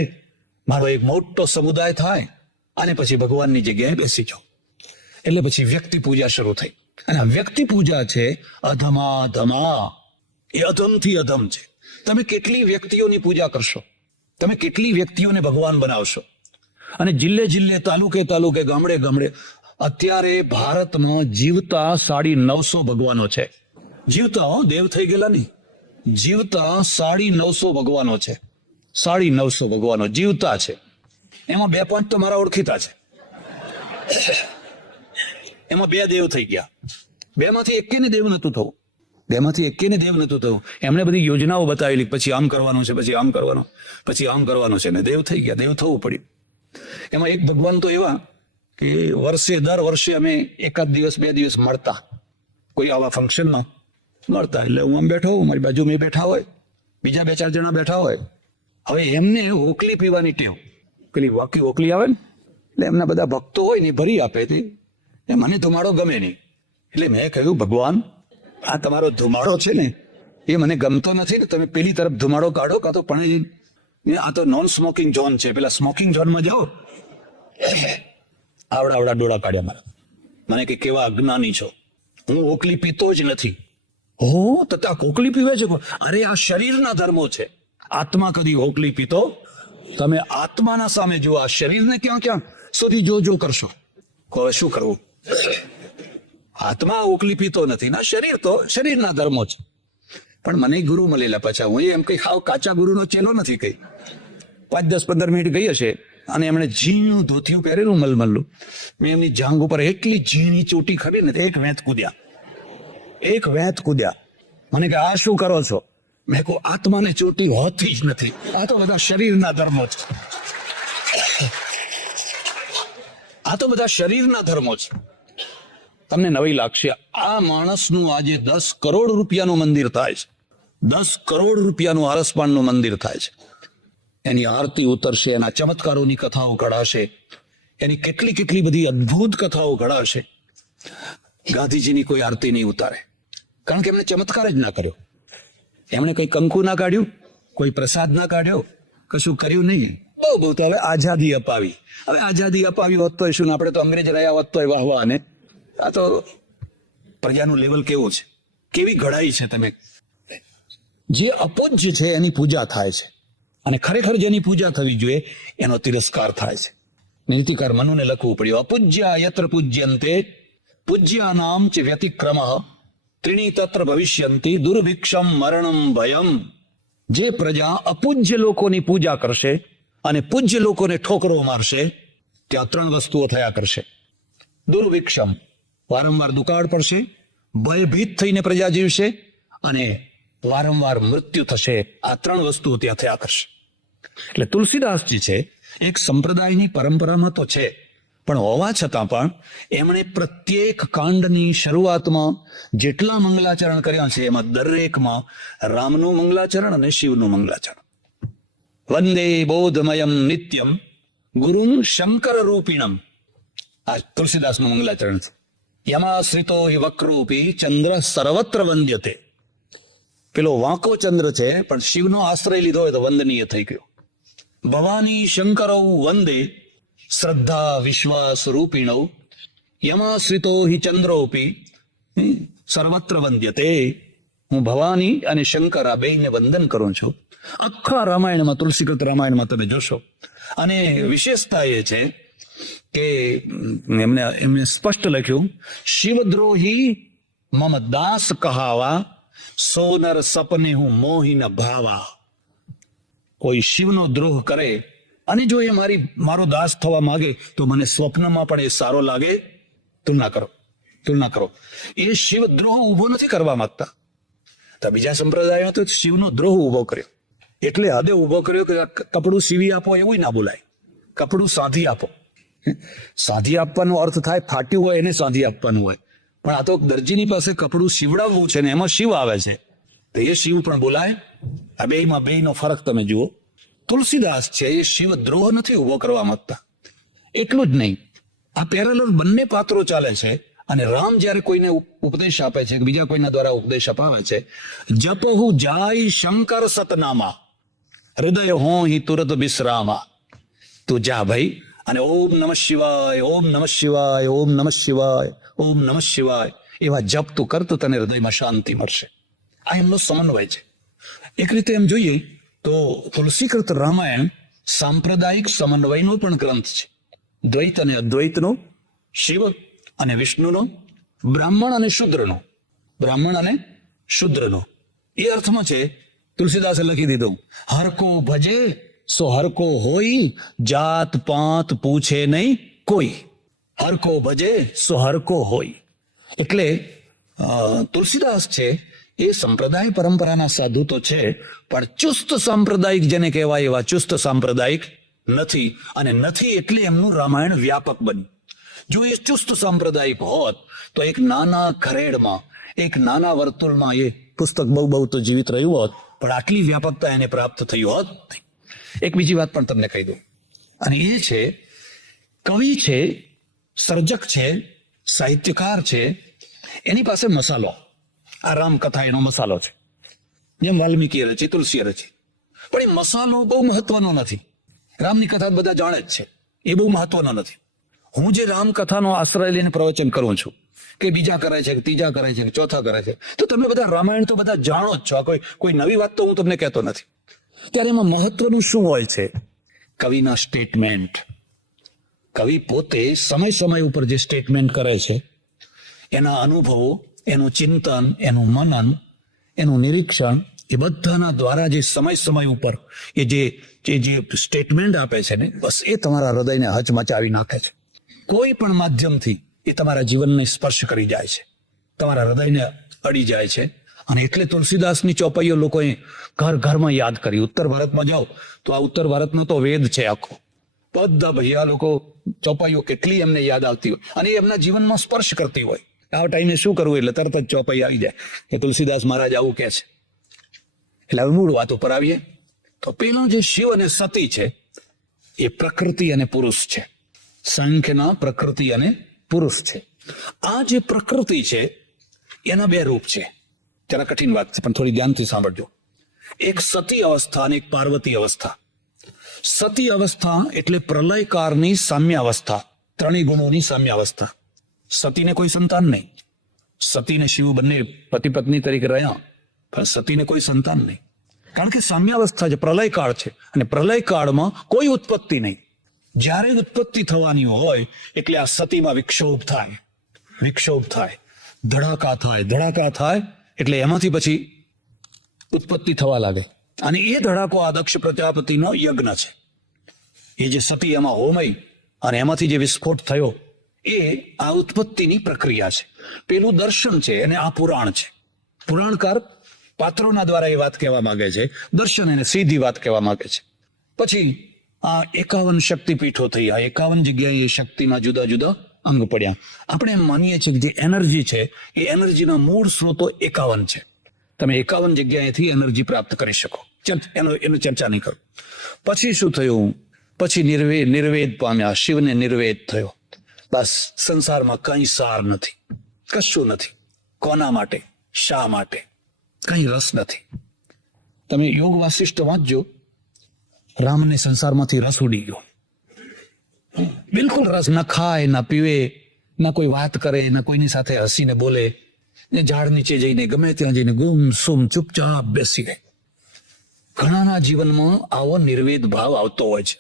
મારો એક મોટો સમુદાય થાય અને પછી ભગવાનની જગ્યાએ બેસી જાઓ. એટલે પછી વ્યક્તિ પૂજા શરૂ થઈ. અને આ વ્યક્તિ પૂજા છે અધમા ધમા, એ અધમથી અધમ છે. તમે કેટલી વ્યક્તિઓની પૂજા કરશો, તમે કેટલી વ્યક્તિઓને ભગવાન બનાવશો. અને જિલ્લે જિલ્લે, તાલુકે તાલુકે, ગામડે ગામડે અત્યારે ભારતમાં જીવતા 950 ભગવાનો છે. જીવતા દેવ થઈ ગયેલા નહીં, જીવતા 950 ભગવાનો છે. 950 ભગવાનો જીવતા છે. એમાં 2-5 તો મારા ઓળખીતા છે. એમાં 2 દેવ થઈ ગયા. 2માંથી એકેને દેવ નતું થવું, 2માંથી એકેને દેવ નતું થવું. એમણે બધી યોજનાઓ બતાવેલી, પછી આમ કરવાનું છે, પછી આમ કરવાનું, પછી આમ કરવાનું છે, ને દેવ થઈ ગયા. દેવ થવું પડ્યું. એમાં એક ભગવાન તો એવા કે દર વર્ષે અમે 1 દિવસ 2 દિવસ મળતા, કોઈ આવા ફંક્શનમાં મળતા. એટલે હું આમ બેઠો હોઉં, મારી બાજુ મેં બેઠા હોય, બીજા 2-4 જણા બેઠા હોય. હવે એમને ઓકલી પીવાની ટેવ, પેલી વાકી ઓકલી આવે ને, એટલે એમના બધા ભક્તો હોય ને ભરી આપે તે. મને ધુમાડો ગમે નહીં. એટલે મેં કહ્યું, ભગવાન આ તમારો ધુમાડો છે ને એ મને ગમતો નથી ને, તમે પેલી તરફ ધુમાડો કાઢો, કાં તો પણ આ તો નોન સ્મોકિંગ ઝોન છે, પેલા સ્મોકિંગ ઝોનમાં જાઓ. આવડા ડોળા કાઢ્યા મારા. મને કે કેવા અજ્ઞાની છો, હું ઓકલી પીતો જ નથી. હો તથા ઓકલી પીવે છે? અરે આ શરીરના ધર્મો છે. આત્મા કદી ઓકલી પીતો? તમે આત્માના સામે જુઓ, આ શરીરને ક્યાં ક્યાં સુધી જો કરશો. હવે શું કરવું? આત્મા ઓકલી પીતો નથી ના, શરીર તો શરીરના ધર્મો છે. પણ મને ગુરુ મળેલા પાછા. હું એમ કઈ હાવ કાચા ગુરુનો ચેલો નથી. કઈ 5-10-15 મિનિટ ગઈ હશે અને એમણે ઝીણું ધોતિયું પહેરેલું મલમલનું. મેં એમની જાંઘ ઉપર એટલી ઝીણી ચોટી ખરી ને, એક વેત કૂદ્યા. મને કે આ શું કરો છો? મેં કહું આત્માને ચોટી હોતી જ નથી, આ તો બધા શરીરના ધર્મો છે. આ તો બધા શરીરના ધર્મો છે. તમને નવી લાગશે, આ માણસનું આજે 10 કરોડ રૂપિયાનું મંદિર થાય છે. 10 કરોડ રૂપિયાનું આરસપાણનું મંદિર થાય છે. એની આરતી ઉતરશે, એના ચમત્કારોની કથાઓ ઘડાશે, એની કેટલી બધી અદ્ભુત કથાઓ ઘડાશે. ગાંધીજીની કોઈ આરતી નહીં ઉતારે, કારણ કે એમણે ચમત્કાર જ ના કર્યો. એમણે કઈ કંકુ ના કાઢ્યું, કોઈ પ્રસાદ ના કાઢ્યો, કશું કર્યું નહીં. બહુ તો હવે આઝાદી અપાવી. હવે આઝાદી અપાવી હોત તો શું, આપણે તો અંગ્રેજ રહ્યા હોત તો વાહ. અને આ તો પ્રજાનું લેવલ કેવું છે, કેવી ઘડાઈ છે. તમે જે અપૂજ્ય છે એની પૂજા થાય છે, અને ખરેખર જેની પૂજા થવી જોઈએ એનો તિરસ્કાર થાય છે. નીતિકાર મનુને લખવું પડ્યું, અપૂજ્ય યત્ર પૂજ્યંતે પૂજ્યાનામ ચ વ્યતિક્રમઃ ત્રીણી તત્ર ભવિષ્યંતિ દુર્ભિક્ષમ મરણમ ભયમ. જે પ્રજા અપૂજ્ય લોકોની પૂજા કરશે અને પૂજ્ય લોકોને ઠોકરો મારશે, ત્યાં 3 વસ્તુઓ થયા કરશે. દુર્ભિક્ષમ, વારંવાર દુકાળ પડશે, ભયભીત થઈને પ્રજા જીવશે, અને વારંવાર મૃત્યુ થશે. આ 3 વસ્તુઓ ત્યાં થયા કરશે. એટલે તુલસીદાસજી છે એક સંપ્રદાયની પરંપરામાં તો છે, પણ હોવા છતાં પણ એમણે પ્રત્યેક કાંડની શરૂઆતમાં જેટલા મંગલાચરણ કર્યા છે એમાં દરેકમાં રામનું મંગલાચરણ અને શિવનું મંગલાચરણ. વંદે બોધમયમ નિત્યમ ગુરુમ શંકર રૂપિણમ, આ તુલસીદાસનું મંગલાચરણ છે. યમાશ્રિતો હિ વક્રોપી ચંદ્ર સર્વત્ર વંદ્યતે. પેલો વાંકો ચંદ્ર છે પણ શિવનો આશ્રય લીધો હોય તો વંદનીય થઈ ગયો. ભવાની શંકરૌ વંદે શ્રદ્ધા વિશ્વાસ રૂપિણૌ યમાશ્રિતો હિ ચંદ્રોપી સર્વત્ર વંદ્યતે. હું ભવાની અને શંકર આ બેયને વંદન કરું છું. આખા રામાયણમાં, તુલસીકૃત રામાયણમાં તમે જોશો. અને વિશેષતા એ છે કે એમને સ્પષ્ટ લખ્યું, શિવદ્રોહી મમ દાસ કહાવા સોનર સપને હું મોહિન ભાવા. કોઈ શિવનો દ્રોહ કરે અને જો એ મારો દાસ થવા માંગે તો મને સ્વપ્નમાં પણ એ સારો લાગે. તુલના કરો. એ શિવ દ્રોહ ઉભો નથી કરવા માંગતા. તો બીજા સંપ્રદાયો તો શિવનો દ્રોહ ઉભો કર્યો, એટલે હદે ઉભો કર્યો કે કપડું સીવી આપો એવું ના બોલાય, કપડું સાધી આપો. સાધી આપવાનો અર્થ થાય ફાટ્યું હોય એને સાધી આપવાનું હોય. પણ આ તો દરજીની પાસે કપડું સીવડાવવું છે ને એમાં શિવ આવે છે, તો એ શિવ પણ બોલાય. આ બેયનો ફરક તમે જુઓ. તુલસીદાસ છે એ શિવ દ્રોહ નથી ઉભો કરવા માંગતા, એટલું જ નહીં, આ પેરેલલ બંને પાત્રો ચાલે છે. અને રામ જ્યારે કોઈને ઉપદેશ આપે છે, બીજા કોઈના દ્વારા ઉપદેશ અપાવે છે, જપહુ જાય શંકર સતનામા, હૃદય હો હિ તુરત વિશ્રામા. તું જા ભાઈ અને ઓમ નમઃ શિવાય, ઓમ નમઃ શિવાય, ઓમ નમઃ શિવાય, ઓમ નમઃ શિવાય એવા જપ તું કર તો તને હૃદયમાં શાંતિ મળશે. આ એમનો સમન્વય છે. એક રીતે એમ જોઈએ તો તુલસીકૃત રામાયણ સાંપ્રદાયિક સમન્વયનો પણ ગ્રંથ છે. દ્વૈત અને અદ્વૈતનો, શિવ અને વિષ્ણુનો, બ્રાહ્મણ અને શૂદ્રનો, બ્રાહ્મણ અને શૂદ્રનો. એ અર્થમાં છે તુલસીદાસે લખી દીધું, હરકો ભજે સો હરકો હોય, જાત પાત પૂછે નહીં કોઈ. હરકો ભજે સો હરકો હોય. એટલે તુલસીદાસ છે એ સંપ્રદાય પરંપરાના સાધુ તો છે, પણ ચુસ્ત સાંપ્રદાયિક જેને કહેવાય એવા ચુસ્ત સાંપ્રદાયિક નથી. અને નથી એટલે એમનું રામાયણ વ્યાપક બન્યું. જો એ ચુસ્ત સાંપ્રદાયિક હોત તો એક નાના ખરેડમાં, એક નાના વર્તુળમાં એ પુસ્તક બહુ તો જીવિત રહ્યું હોત, પણ આટલી વ્યાપકતા એને પ્રાપ્ત થઈ હોત નહીં. એક બીજી વાત પણ તમને કહી દઉં, અને એ છે કવિ છે, સર્જક છે, સાહિત્યકાર છે, એની પાસે મસાલો, આ રામકથા એનો મસાલો છે. જેમ વાલ્મીકીએ રચી, તુલસીએ રચી, પણ એ મસાલો બહુ મહત્વનો નથી. રામની કથા બધા જાણે જ છે, એ બહુ મહત્વનો નથી. હું જે રામકથાનો આશ્રય લઈને પ્રવચન કરું છું, કે બીજા કરે છે, કે ત્રીજા કરે છે, કે ચોથા કરે છે, તો તમે બધા રામાયણ તો બધા જાણો જ છો. આ કોઈ નવી વાત તો હું તમને કહેતો નથી. ત્યારે એમાં મહત્વનું શું હોય છે? કવિના સ્ટેટમેન્ટ. કવિ પોતે સમય ઉપર જે સ્ટેટમેન્ટ કરે છે, એના અનુભવો, એનું ચિંતન, એનું મનન, એનું નિરીક્ષણ, એ બધાના દ્વારા જે સમય ઉપર એ જે સ્ટેટમેન્ટ આપે છે ને, બસ એ તમારા હૃદયને હચમચાવી નાખે છે. કોઈ પણ માધ્યમથી એ તમારા જીવનને સ્પર્શ કરી જાય છે, તમારા હૃદયને અડી જાય છે. અને એટલે તુલસીદાસની ચોપાઈઓ લોકોએ ઘરમાં યાદ કરી. ઉત્તર ભારતમાં જાઓ તો આ ઉત્તર ભારતનો તો વેદ છે આખો. બધા ભૈયા લોકો ચોપાઈઓ કેટલી એમને યાદ આવતી હોય અને એમના જીવનમાં સ્પર્શ કરતી હોય. આ ટાઈમે શું કરવું એટલે તરત જ ચોપાઈ આવી જાય કે તુલસીદાસ મહારાજ આવું કહે છે. એટલે હવે મૂળ વાત ઉપર આવીએ તો પેલો જે શિવ અને સતી છે એ પ્રકૃતિ અને પુરુષ છે. સંખ્યના પ્રકૃતિ અને પુરુષ છે. આ જે પ્રકૃતિ છે એના બે રૂપ છે. જરા કઠિન વાત છે પણ થોડી ધ્યાનથી સાંભળજો. એક સતી અવસ્થા અને એક પાર્વતી અવસ્થા. સતી અવસ્થા એટલે પ્રલયકારની સામ્ય અવસ્થા, ત્રણેય ગુણોની સામ્ય અવસ્થા. સતીને કોઈ સંતાન નહીં. સતીને શિવ બંને પતિ પત્ની તરીકે રહ્યા, પણ સતીને કોઈ સંતાન નહીં. કારણ કે સામ્ય અવસ્થા છે, પ્રલયકાળ છે, અને પ્રલયકાળમાં કોઈ ઉત્પત્તિ નહીં. જ્યારે ઉત્પત્તિ થવાની હોય એટલે આ સતીમાં વિક્ષોભ થાય, ધડાકા થાય એટલે એમાંથી પછી ઉત્પત્તિ થવા લાગે. અને એ ધડાકો આ દક્ષ પ્રજાપતિનો યજ્ઞ છે. એ જે સતી એમાં હોમઈ અને એમાંથી જે વિસ્ફોટ થયો એ આ ઉત્પત્તિની પ્રક્રિયા છે. પેલું દર્શન છે અને આ પુરાણ છે. પુરાણકાર પાત્રોના દ્વારા એ વાત કહેવા માંગે છે, દર્શન એને સીધી વાત કહેવા માંગે છે. પછી આ 51 શક્તિપીઠો થઈ. આ 51 જગ્યાએ એ શક્તિના જુદા જુદા અંગ પડ્યા. આપણે એમ માનીએ છીએ કે જે એનર્જી છે એ એનર્જીના મૂળ સ્ત્રોતો 51 છે. તમે 51 જગ્યાએથી એનર્જી પ્રાપ્ત કરી શકો. એનો ચર્ચા નહીં કરું. પછી શું થયું? પછી નિર્વેદ પામ્યા. શિવને નિર્વેદ થયો. બસ સંસારમાં કઈ સાર નથી, કશું નથી. કોના માટે, શા માટે, કઈ રસ નથી. તમે યોગ વાસિષ્ઠ વાંચજો, રામને સંસારમાંથી રસ ઉડી ગયો. બિલકુલ રસ. ના ખાય, ના પીવે, ના કોઈ વાત કરે, ના કોઈની સાથે હસીને બોલે, ને ઝાડ નીચે જઈને ગમે ત્યાં જઈને ગુમસુમ ચૂપચાપ બેસી રહે. ઘણાના જીવનમાં આવો નિર્વેદ ભાવ આવતો હોય છે.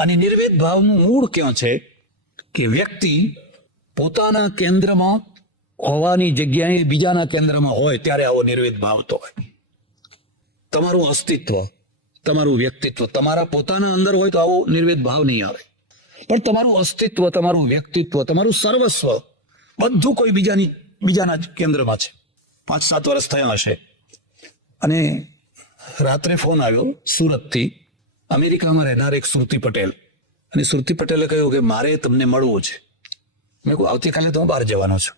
અને નિર્વેદ ભાવનું મૂળ ક્યાં છે કે વ્યક્તિ પોતાના કેન્દ્રમાં હોવાની જગ્યાએ બીજાના કેન્દ્રમાં હોય ત્યારે આવો નિર્વેદ ભાવ આવતો હોય. તમારું અસ્તિત્વ, તમારું વ્યક્તિત્વ તમારા પોતાના અંદર હોય તો આવો નિર્વેદ ભાવ નહીં આવે. પણ તમારું અસ્તિત્વ, તમારું વ્યક્તિત્વ, તમારું સર્વસ્વ બધું કોઈ બીજાના કેન્દ્રમાં છે. 5-7 વર્ષ થયા હશે અને રાત્રે ફોન આવ્યો સુરતથી, અમેરિકામાં રહેનાર એક શ્રુતિ પટેલ. અને શ્રુતિ પટેલે કહ્યું કે મારે તમને મળવું છે. મેં કહ્યું આવતીકાલે તો હું બહાર જવાનો છું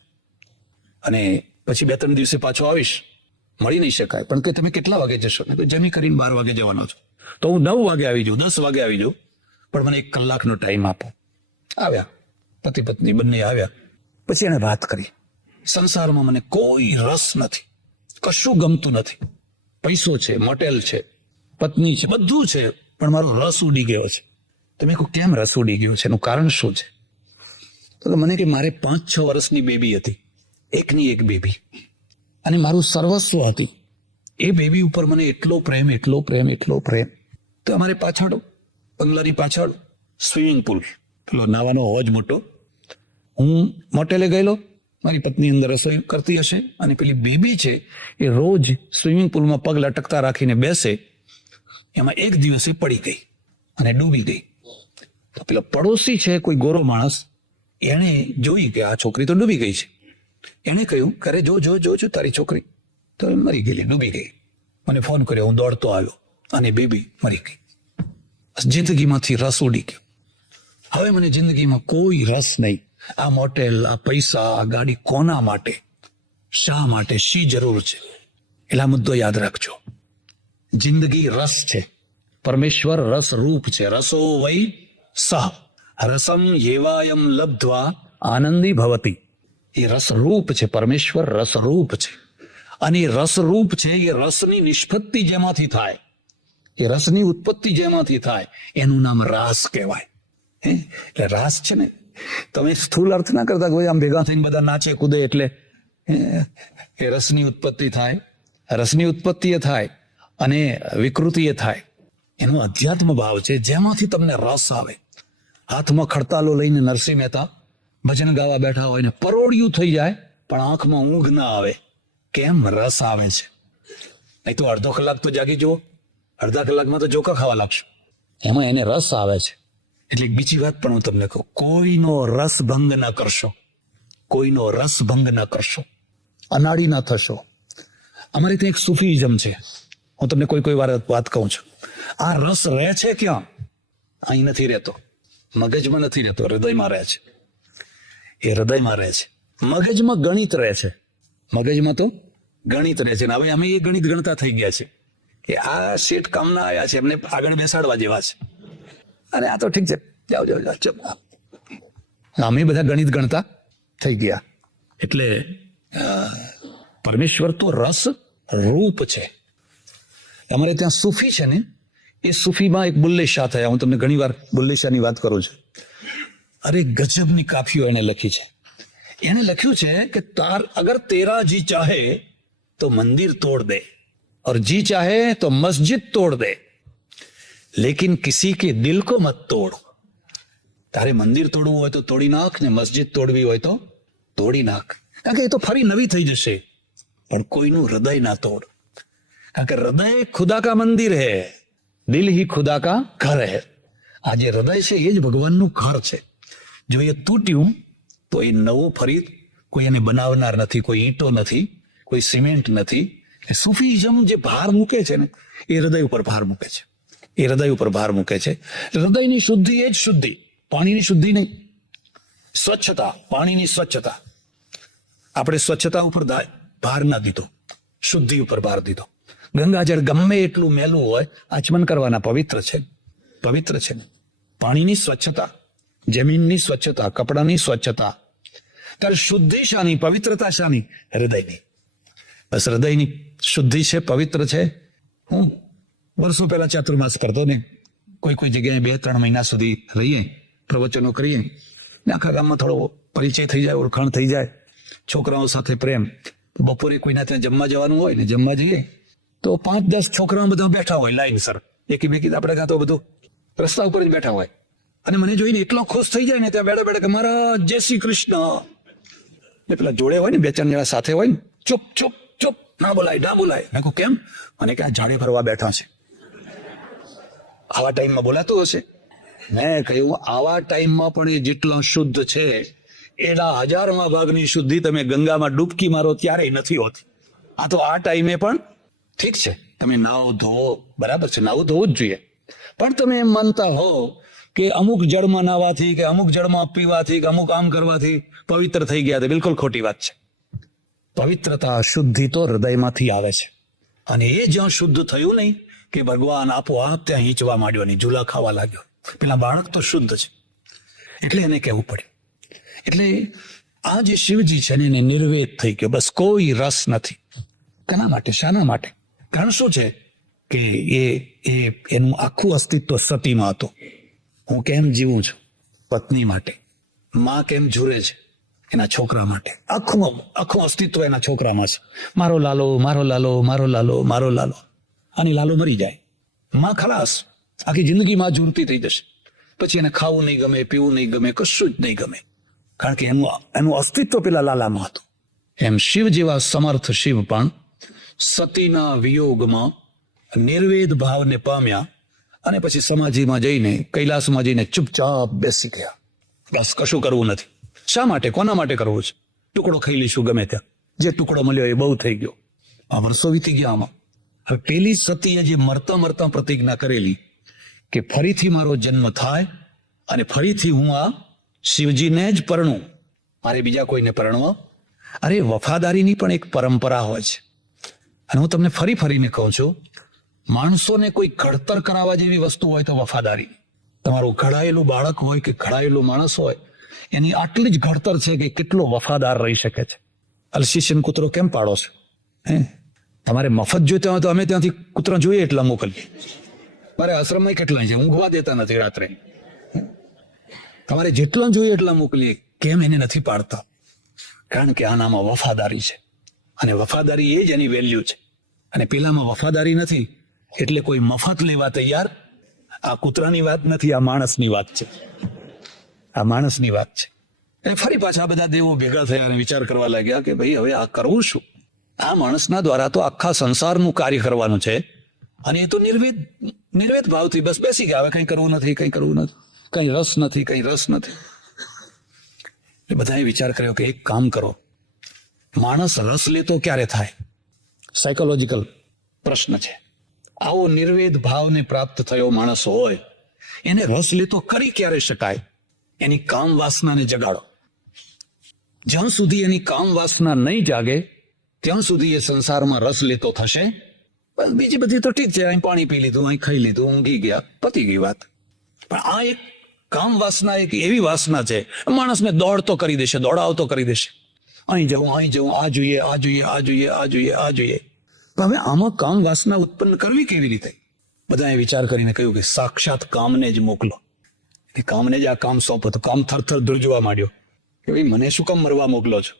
અને પછી 2-3 દિવસે પાછો આવીશ, મળી નહીં શકાય. પણ કે તમે કેટલા વાગે જશો? મેં કહ્યું જમી કરીને 12 વાગે જવાનો છું. તો હું 9 વાગે આવી જાઉં, 10 વાગે આવી જાઉં, પણ મને 1 કલાકનો ટાઈમ આપો. આવ્યા, પતિ પત્ની બંને આવ્યા. પછી એણે વાત કરી, સંસારમાં મને કોઈ રસ નથી, કશું ગમતું નથી. પૈસો છે, મોટેલ છે, પત્ની છે, બધું છે, પણ મારો રસ ઉડી ગયો છે. તમે કહો કેમ રસ ઉડી ગયો છે, એનું કારણ શું છે? તો મને કે મારે 5-6 વર્ષની બેબી હતી, એકની એક બેબી, અને મારું સર્વસ્વ હતી. એ બેબી ઉપર મને એટલો પ્રેમ, એટલો પ્રેમ, એટલો પ્રેમ. તો અમારે પાછળ બંગલાની પાછળ સ્વિમિંગ પુલ, પેલો નાવાનો હોજ મોટો. હું મોટેલે ગયેલો, મારી પત્ની અંદર રસોઈ કરતી હશે, અને પેલી બેબી છે એ રોજ સ્વિમિંગ પુલમાં પગ લટકતા રાખીને બેસે. એમાં એક દિવસે પડી ગઈ અને ડૂબી ગઈ. તો પેલો પડોશી છે, કોઈ ગોરો માણસ, એણે જોઈ કે આ છોકરી તો ડૂબી ગઈ છે. એણે કહ્યું, કરે જો જો જો જો તારી છોકરી તો મરી ગયેલી, ડૂબી ગઈ. મને ફોન કર્યો, હું દોડતો આવ્યો, અને બેબી મરી ગઈ. જિંદગીમાંથી રસ ઉડી ગયો. હવે મને જિંદગીમાં કોઈ રસ નહીં. આ મોટેલ, આ પૈસા, આ ગાડી કોના માટે, શા માટે, શી જરૂર છે? એટલે આ મુદ્દો યાદ રાખજો. જિંદગી રસ છે. પરમેશ્વર રસ રૂપ છે. રસો વૈ સહ રસમ યેવાયમ લબ્ધ્વા આનંદી ભવતી. એ રસરૂપ છે. પરમેશ્વર રસરૂપ છે, અને એ રસરૂપ છે એ રસની નિષ્પત્તિ જેમાંથી થાય, એ રસની ઉત્પત્તિ જેમાંથી થાય, એનું નામ રાસ કહેવાય. એટલે રાસ છે ને, તમે સ્થૂળ અર્થ ના કરતા કે ભાઈ આમ ભેગા થઈને બધા નાચે કૂદે એટલે એ રસની ઉત્પત્તિ થાય. રસની ઉત્પત્તિ એ થાય અને વિકૃતિ એ થાય. એનો અધ્યાત્મ ભાવ છે, જેમાંથી તમને રસ આવે. હાથમાં ખડતાલો લઈને નરસિંહ મહેતા ભજન ગાવા બેઠા હોય ને પરોડિયું થઈ જાય, પણ આંખમાં ઊંઘ ના આવે. કેમ? રસ આવે છે. નહીં તો અડધો કલાક તો જાગી જુઓ, અડધા કલાકમાં તો જોકા ખાવા લાગશો. એમાં એને રસ આવે છે. એટલે બીજી વાત પણ હું તમને કહું, કોઈનો રસ ભંગ ન કરશો, કોઈનો રસ ભંગ ન કરશો, અનાડી ન થશો. અમારે ત્યાં એક સુફીઇઝમ છે, હું તમને કોઈ વાર વાત કહું છું. આ રસ રહે છે ક્યાં? અહીં નથી રહેતો, મગજમાં નથી રહેતો, હૃદયમાં રહે છે. એ હૃદયમાં રહે છે. મગજમાં ગણિત રહે છે, મગજમાં તો ગણિત રહે છે. હવે અમે એ ગણિત ગણતા થઈ ગયા છે કે આ શેઠ કામના આવ્યા છે, એમને આગળ બેસાડવા જેવા છે, અને આ તો ઠીક છે, જાઓ જાઓ જાઓ. અમે બધા ગણિત ગણતા થઈ ગયા. એટલે પરમેશ્વર તો રસ રૂપ છે. અમારે ત્યાં સૂફી છે ને, એ સૂફીમાં એક બુલ્લે શાહ થયા. હું તમને ઘણી વાર બુલ્લે શાહની વાત કરું છું. અરે ગજબની કાફીઓ એને લખી છે. એને લખ્યું છે કે અગર તેરા જી ચાહે તો મંદિર તોડ દે, और जी चाहे तो मस्जिद तोड़ दे, लेकिन किसी के दिल को मत तोड़. તારે મંદિર તોડવું હોય તો તોડી નાખ, ને મસ્જિદ તોડવી હોય તો તોડી નાખ, કારણ કે એ તો ફરી નવી થઈ જશે. પણ કોઈનું હૃદય ના તોડ, કારણ કે હૃદય ખુદા કા મંદિર હૈ, દિલ હી ખુદા કા ઘર હૈ. આ જે હૃદય છે એ જ ભગવાનનું ઘર છે. જો એ તૂટ્યું તો એ નવું ફરી કોઈ એને બનાવનાર નથી, કોઈ ઈંટો નથી, કોઈ સિમેન્ટ નથી. સુફીઝમ જે ભાર મૂકે છે ને, એ હૃદય ઉપર ભાર મૂકે છે. એ હૃદય ઉપર ભાર મૂકે છે. હૃદયની શુદ્ધિ એ જ શુદ્ધિ, પાણીની શુદ્ધિ નહીં. સ્વચ્છતા, પાણીની સ્વચ્છતા. આપણે સ્વચ્છતા ઉપર ભાર ના દીધો, શુદ્ધિ ઉપર ભાર દીધો. ગંગાજળ ગમે એટલું મેલું હોય, આચમન કરવાના, પવિત્ર છે, પવિત્ર છે. પાણીની સ્વચ્છતા, જમીનની સ્વચ્છતા, કપડાની સ્વચ્છતા. ત્યારે શુદ્ધિ શાની, પવિત્રતા શાની? હૃદયની. બસ હૃદયની શુદ્ધિ છે, પવિત્ર છે. હું વર્ષો પહેલા ચાતુર્માસ કરતો ને, કોઈ જગ્યાએ 2-3 મહિના સુધી રહીએ, પ્રવચનો કરીએ, ને આખા ગામમાં થોડો પરિચય થઈ જાય, ઓળખાણ થઈ જાય, છોકરાઓ સાથે પ્રેમ. બપોરે કોઈના ત્યાં જમવા જવાનું હોય ને, જમવા જઈએ તો 5-10 છોકરાઓ બધા બેઠા હોય લાઈનસર, એકી આપણે કાં તો બધું રસ્તા ઉપર જ બેઠા હોય, અને મને જોઈને એટલો ખુશ થઈ જાય ને ત્યાં બેઠા બેઠા કે મહારાજ જય શ્રી કૃષ્ણ. ને પેલા જોડે હોય ને, 2-4 જણા સાથે હોય ને, ચૂપ ચૂપ ચૂપ, ના બોલાય ના બોલાય. મેં કહું કેમ? અને ક્યાં ઝાડે ફરવા બેઠા છે, આવા ટાઈમમાં બોલાતું હશે? મેં કહ્યું આવા ટાઈમમાં પણ એ જેટલા શુદ્ધ છે, એના 1000મા ભાગની શુદ્ધિ તમે ગંગામાં ડૂબકી મારો ત્યારે નથી હોતી. આ તો આ ટાઈમે પણ ઠીક છે, તમે નાવો ધોવો, બરાબર છે, નાવું ધોવું જ જોઈએ, પણ તમે એમ માનતા હો કે અમુક જળમાં નાવાથી, કે અમુક જળમાં પીવાથી, કે અમુક આમ કરવાથી પવિત્ર થઈ ગયા, બિલકુલ ખોટી વાત છે. પવિત્રતા, શુદ્ધિ તો હૃદયમાંથી આવે છે. અને એ જ્યાં શુદ્ધ થયું નહીં કે ભગવાન આપોઆપ ત્યાં હીંચવા માંડ્યો, નહીં ઝૂલા ખાવા લાગ્યો. પેલા બાળક તો શુદ્ધ છે, એટલે એને કહેવું પડ્યું. એટલે આ જે શિવજી છે ને એને નિર્વેદ થઈ ગયો, બસ કોઈ રસ નથી. કેના માટે, શાના માટે? કારણ શું છે કે એનું આખું અસ્તિત્વ સતીમાં હતું. હું કેમ જીવું છું? પત્ની માટે. માં કેમ ઝૂરે છે? એના છોકરા માટે. આખું અસ્તિત્વ એના છોકરામાં છે. મારો લાલો, મારો લાલો, મારો લાલો, મારો લાલો. અને લાલો મરી જાય, માં ખલાસ, આખી જિંદગી માં ઝૂરતી થઈ જશે. પછી એને ખાવું નહીં ગમે, પીવું નહીં ગમે, કશું જ નહીં ગમે, કારણ કે એનું અસ્તિત્વ પેલા લાલામાં હતું. એમ શિવ જેવા સમર્થ શિવ પણ સતીના વિયોગમાં નિર્વેદ ભાવને પામ્યા અને પછી સમાધિમાં જઈને, કૈલાસમાં જઈને ચૂપચાપ બેસી ગયા. બસ કશું કરવું નથી. શા માટે, કોના માટે કરવું છે? ટુકડો ખાઈ લઈશું ગમે ત્યાં, જે ટુકડો મળ્યો એ બહુ થઈ ગયો. આ વર્ષો વીતી ગયા આમાં. હવે પેલી સતીએ જે મરતા પ્રતિજ્ઞા કરેલી કે ફરીથી મારો જન્મ થાય અને ફરીથી હું આ શિવજીને જ પરણું, મારે બીજા કોઈને પરણવા. અરે વફાદારીની પણ એક પરંપરા હોય છે. અને હું તમને ફરીને કહું છું, માણસોને કોઈ ઘડતર કરાવવા જેવી વસ્તુ હોય તો વફાદારી. તમારું ઘડાયેલું બાળક હોય કે ઘડાયેલું માણસ હોય, એની આટલી જ ઘડતર છે કે કેટલો વફાદાર રહી શકે છે. અલશીશન કૂતરો કેમ પાડો છો? તમારે મફત જોઈતા હોય તો અમે ત્યાંથી કૂતરા જોઈએ એટલા મોકલીએ. મારે આશ્રમમાં કેટલા છે, ઊંઘવા દેતા નથી રાત્રે. તમારે જેટલા જોઈએ એટલા મોકલીએ. કેમ એને નથી પાડતા? કારણ કે આનામાં વફાદારી છે, અને વફાદારી એ જ એની વેલ્યુ છે. અને પેલામાં વફાદારી નથી, એટલે કોઈ મફત લેવા તૈયાર. આ કૂતરાની વાત નથી, આ માણસની વાત છે. આ માણસની વાત છે. એ ફરી પાછા બધા દેવો ભેગા થયા અને વિચાર કરવા લાગ્યા કે ભાઈ હવે આ કરવું શું? આ માણસના દ્વારા તો આખા સંસારનું કાર્ય કરવાનું છે, અને એ તો નિર્વેદ ભાવથી બસ બેસી ગયા. હવે કંઈ કરવું નથી, કંઈ રસ નથી. એ બધાએ વિચાર કર્યો કે એક કામ કરો, માણસ રસ લેતો ક્યારે થાય? સાયકોલોજીકલ પ્રશ્ન છે. આવો નિર્વેદ ભાવને પ્રાપ્ત થયો માણસ હોય, એને રસ લેતો કરી ક્યારે શકાય? એની કામ વાસનાને જગાડો. જ્યાં સુધી એની કામ વાસના નહીં જાગે ત્યાં સુધી એ સંસારમાં રસ લેતો થશે. બીજી બધી તો ઠીક છે, અહીં પાણી પી લીધું, અહીં ખાઈ લીધું, ઊંઘી ગયા, પતી ગઈ વાત. પણ આ એક કામ વાસના એક એવી વાસના છે, માણસને દોડતો કરી દેશે, દોડાવતો કરી દેશે. અહીં જવું, આ જોઈએ, આ જોઈએ, આ જોઈએ, આ જોઈએ, આ જોઈએ. પણ હવે આમાં કામ વાસના ઉત્પન્ન કરવી કેવી રીતે? બધાએ વિચાર કરીને કહ્યું કે સાક્ષાત કામને જ મોકલો. એ કામને જ આ કામ સોંપો. તો કામ થરથર ધ્રુજવા માંડ્યો કે ભાઈ મને શું કામ મરવા મોકલો છો?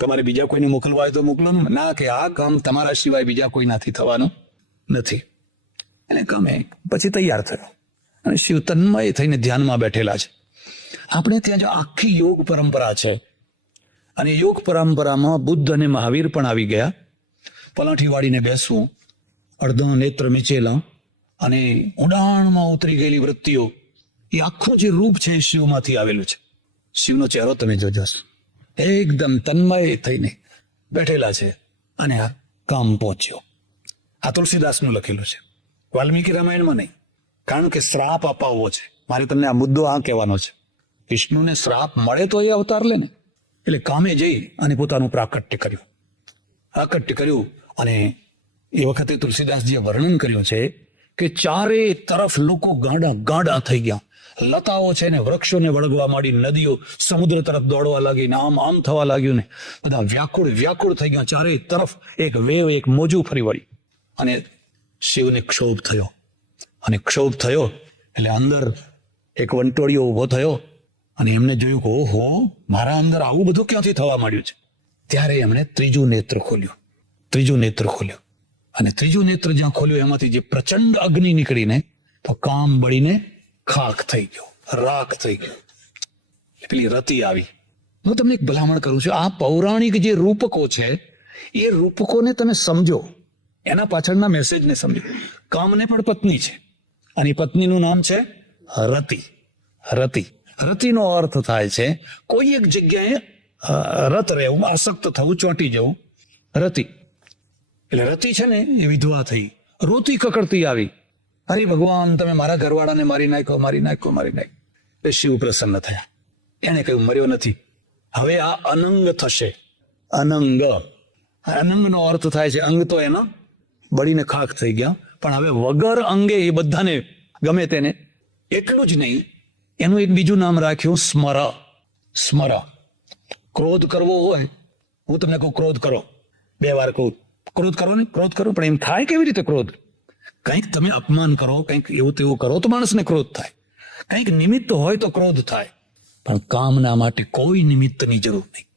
તમારે બીજા કોઈને મોકલવા હોય તો મોકલો. ના, કે આ કામ તમારા સિવાય બીજા કોઈનાથી થવાનું નથી. એને કામે પછી તૈયાર થયો, અને શિવ તન્મય થઈને ધ્યાનમાં બેઠેલા છે. આપણે ત્યાં જો આખી યોગ પરંપરા છે, અને યોગ પરંપરામાં બુદ્ધ અને મહાવીર પણ આવી ગયા. પલાઠી વાળીને બેસવું, અડધા નેત્ર મીચેલા અને ઊંડાણમાં ઉતરી ગયેલી વૃત્તિઓ, એ આખું જે રૂપ છે એ શિવમાંથી આવેલું છે. શિવનો ચહેરો તમે જોજો, એકદમ તન્મય થઈને બેઠેલા છે. અને આ કામ પહોંચ્યો. આ તુલસીદાસનું લખેલું છે, વાલ્મીકી રામાયણમાં નહીં. કારણ કે શ્રાપ અપાવવો છે. મારે તમને આ મુદ્દો આ કહેવાનો છે. વિષ્ણુને શ્રાપ મળે તો એ અવતાર લે ને. એટલે કામે જઈ અને પોતાનું પ્રાકટ્ય કર્યું. અને એ વખતે તુલસીદાસજીએ વર્ણન કર્યું છે કે ચારે તરફ લોકો ગાંડા થઈ ગયા. લતાઓ છે ને વૃક્ષોને વળગવા માંડી, નદીઓ સમુદ્ર તરફ દોડવા લાગી, ને આમ થવા લાગ્યું, ને બધા વ્યાકુળ થઈ ગયા. ચારે તરફ એક વેવ, એક મોજું ફરી વળી. અને શિવને ક્ષોભ થયો. અને ક્ષોભ થયો એટલે અંદર એક વંટોળિયો ઉભો થયો, અને એમને જોયું કે ઓહો, મારા અંદર આવું બધું ક્યાંથી થવા માંડ્યું છે. ત્યારે એમણે ત્રીજું નેત્ર ખોલ્યું. અને ત્રીજું નેત્ર જ્યાં ખોલ્યું એમાંથી જે પ્રચંડ અગ્નિ નીકળીને તો કામ બળીને ખાક થઈ ગયો, રાખ થઈ ગયો. પેલી રતિ આવી. હું તમને એક ભલામણ કરું છું, આ પૌરાણિક જે રૂપકો છે એ રૂપકોને તમે સમજો, એના પાછળના મેસેજને સમજો. કામને પણ પત્ની છે, અને પત્નીનું નામ છે રતિ. રતિનો અર્થ થાય છે કોઈ એક જગ્યાએ રત રહેવું, આસક્ત થવું, ચોંટી જવું. રતિ એટલે રતિ છે ને એ વિધવા થઈ, રોતી કકડતી આવી. અરે ભગવાન, તમે મારા ઘરવાળાને મારી નાખ્યો. એ શિવ પ્રસન્ન થયા. એને કહ્યું મર્યો નથી, હવે આ અનંગ થશે. અનંગનો અર્થ થાય છે અંગ તો એના બળીને ખાક થઈ ગયા, પણ હવે વગર અંગે એ બધાને ગમે તેને. એટલું જ નહીં, એનું એક બીજું નામ રાખ્યું સ્મર. સ્મર. ક્રોધ કરવો હોય, હું તમને કહું ક્રોધ કરો, 2 વાર કહું ક્રોધ કરો ને, ક્રોધ કરો, પણ એમ થાય કેવી રીતે ક્રોધ? કંઈક તમે અપમાન કરો, કંઈક એવું તેવું કરો તો માણસને ક્રોધ થાય. કંઈક નિમિત્ત હોય તો ક્રોધ થાય. પણ કામના માટે કોઈ નિમિત્તની જરૂર નહીં,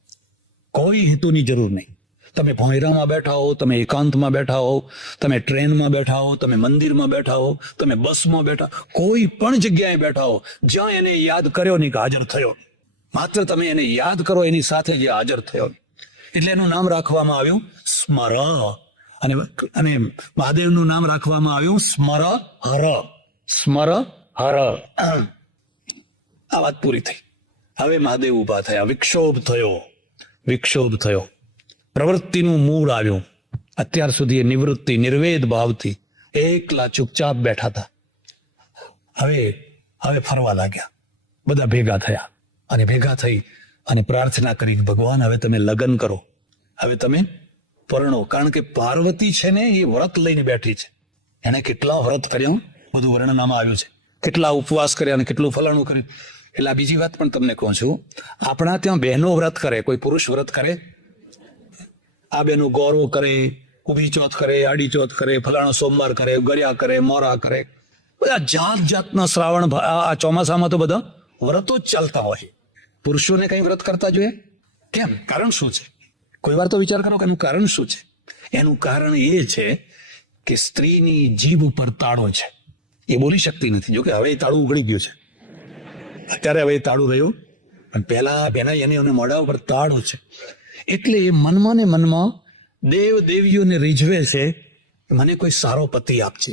કોઈ હેતુની જરૂર નહીં. તમે ભોંયરામાં બેઠા હો, તમે એકાંતમાં બેઠા હો, તમે ટ્રેનમાં બેઠા હો, તમે મંદિરમાં બેઠા હો, તમે બસમાં બેઠા, કોઈ પણ જગ્યાએ બેઠા હો, જ્યાં એને યાદ કર્યો નહીં કે હાજર થયો, માત્ર તમે એને યાદ કરો એની સાથે જે હાજર થયો, એટલે એનું નામ રાખવામાં આવ્યું સ્મર. અને મહાદેવનું નામ રાખવામાં આવ્યું સ્મર હર. સ્મર હર. આ વાત પૂરી થઈ. હવે મહાદેવ ઉભા થયા, વિક્ષોભ થયો. વિક્ષોભ થયો, પ્રવૃત્તિનું મૂળ આવ્યું. અત્યાર સુધી એ નિવૃત્તિ નિર્વેદ ભાવથી એકલા ચૂપચાપ બેઠા હતા. હવે ફરવા લાગ્યા. બધા ભેગા થયા અને ભેગા થઈ અને પ્રાર્થના કરી, ભગવાન હવે તમે લગ્ન કરો, હવે તમે પરણો. કારણ કે પાર્વતી છે ને એ વ્રત લઈને બેઠી છે. એને કેટલા વ્રત કર્યા બધું વર્ણનામાં આવ્યું છે, કેટલા ઉપવાસ કર્યા અને કેટલું ફલાણું કર્યું. એટલે આ બીજી વાત પણ તમને કહું છું, આપણા ત્યાં બહેનો વ્રત કરે, કોઈ પુરુષ વ્રત કરે? આ બહેનો ગૌરવ કરે, ઉભી ચોથ કરે, આડી ચોથ કરે, ફલાણો સોમવાર કરે, ગળ્યા કરે, મોરા કરે, બધા જાત જાતના શ્રાવણ, આ ચોમાસામાં તો બધા વ્રતો જ ચાલતા હોય. પુરુષોને કઈ વ્રત કરતા જોઈએ કેમ? કારણ શું છે? કોઈ વાર તો વિચાર કરો કે એનું કારણ શું છે? એનું કારણ એ છે કે સ્ત્રીની જીભ ઉપર તાળો છે, એ બોલી શકતી નથી. જો કે હવે એ તાળું ઉઘડી ગયું છે, અત્યારે હવે એ તાળું રહ્યું, પણ પહેલા બેના એની મોઢા ઉપર તાળો છે. એટલે એ મનમાં ને મનમાં દેવ દેવીઓને રીઝવે છે, મને કોઈ સારો પતિ આપજે,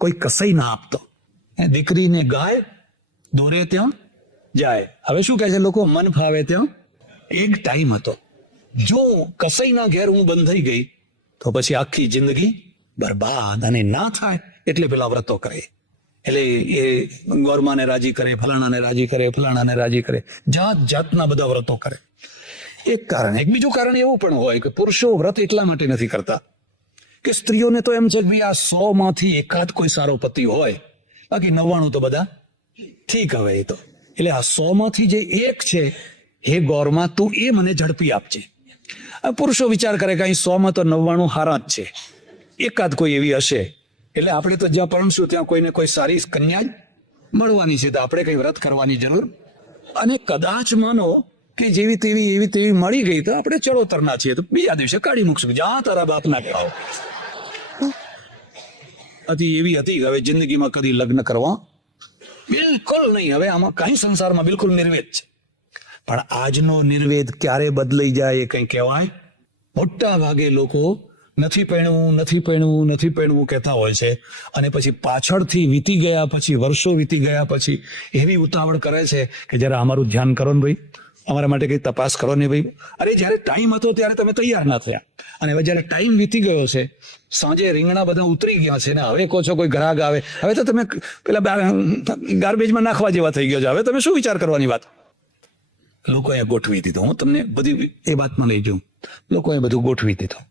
કોઈ કસાઈ ના આપતો. દીકરીને ગાય દોરે ત્યાં જાય. હવે શું કહે છે લોકો? મન ફાવે ત્યાં. એક ટાઈમ હતો, જો કસાઈના ઘેર હું બંધ થઈ ગઈ તો પછી આખી જિંદગી બરબાદ. અને ના થાય એટલે પેલા વ્રતો કરે. એટલે એ ગોરમાને રાજી કરે, ફલાણાને રાજી કરે, ફલાણાને રાજી કરે, જાત જાતના બધા વ્રતો કરે. એક કારણ. એક બીજું કારણ એવું પણ હોય કે પુરુષો વ્રત એટલા માટે નથી કરતા કે સ્ત્રીઓને તો એમ છે કે આ 100 માંથી એકાદ કોઈ સારો પતિ હોય, બાકી 99 તો બધા ઠીક. હવે એ તો એટલે આ 100 માંથી જે એક છે, હે ગોરમા તું એ મને ઝડપી આપજે. પુરુષો વિચાર કરે કે અહીં 100 માં તો 99 હારા જ છે, એકાદ કોઈ એવી હશે. એટલે આપણે તો જ્યાં પરણશું ત્યાં કોઈને કોઈ સારી કન્યા જ મળવાની છે, તો આપણે કઈ વ્રત કરવાની જરૂર. અને કદાચ માનો કે જેવી તેવી એવી તેવી મળી ગઈ તો આપણે ચડોતરના છીએ, તો બીજા દિવસે કાઢી મૂકશું, જ્યાં તારા બાપ ના ખાવ. હતી એવી હતી, હવે જિંદગીમાં કદી લગ્ન કરવા બિલકુલ નહીં. હવે આમાં કઈ સંસારમાં બિલકુલ નિર્વેદ છે. પણ આજનો નિર્વેદ ક્યારે બદલાઈ જાય એ કઈ કહેવાય? મોટા ભાગે લોકો નથી પહેણવું, નથી પહેણવું, નથી પહેણવું કહેતા હોય છે, અને પછી પાછળથી વીતી ગયા પછી, વર્ષો વીતી ગયા પછી એવી ઉતાવળ કરે છે કે જરા અમારું ધ્યાન કરો ને ભાઈ, અમારા માટે કઈ તપાસ કરો ને ભાઈ. અરે જ્યારે ટાઈમ હતો ત્યારે તમે તૈયાર ના થયા, અને હવે જ્યારે ટાઈમ વીતી ગયો છે, સાંજે રીંગણા બધા ઉતરી ગયા છે ને હવે કહો છો કોઈ ગ્રાહક આવે, હવે તો તમે પેલા ગાર્બેજમાં નાખવા જેવા થઈ ગયો છે, હવે તમે શું વિચાર કરવાની વાત? લોકોએ ગોઠવી દીધું. હું તમને બધી એ વાતમાં લઈ જાઉં. લોકોએ બધું ગોઠવી દીધું,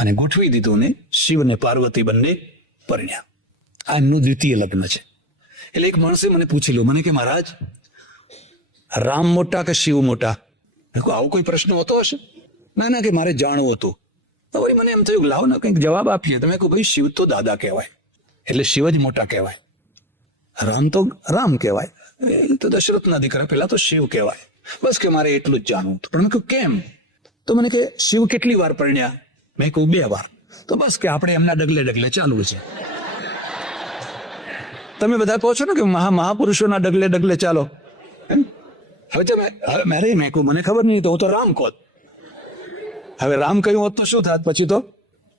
અને ગોઠવી દીધું ને શિવ ને પાર્વતી બંને પરણ્યા. આ એમનું દ્વિતીય લગ્ન છે. એટલે એક માણસે મને પૂછેલું, મને કે મહારાજ રામ મોટા કે શિવ મોટા? આવો કોઈ પ્રશ્ન હોતો હશે? ના કે મારે જાણવું હતું. તો વળી મને એમ થયું લાવ ને કંઈક જવાબ આપીએ. તમે કહો ભાઈ શિવ તો દાદા કહેવાય, એટલે શિવ જ મોટા કહેવાય. રામ તો રામ કહેવાય, એ તો દશરથના દીકરા, પેલા તો શિવ કહેવાય. બસ કે મારે એટલું જ જાણવું હતું. પણ મેં કહ્યું કેમ? તો મને કે શિવ કેટલી વાર પરણ્યા? મેં કહું 2 વાર. તો બસ કે આપણે એમના ડગલે ડગલે ચાલવું છે. તમે બધા કહો છો ને કે મહાપુરુષોના ડગલે ડગલે ચાલો. હવે મેં કહું મને ખબર નહીં, તો હું તો રામ કહું. હવે રામ કહ્યું હોત તો શું થાત? પછી તો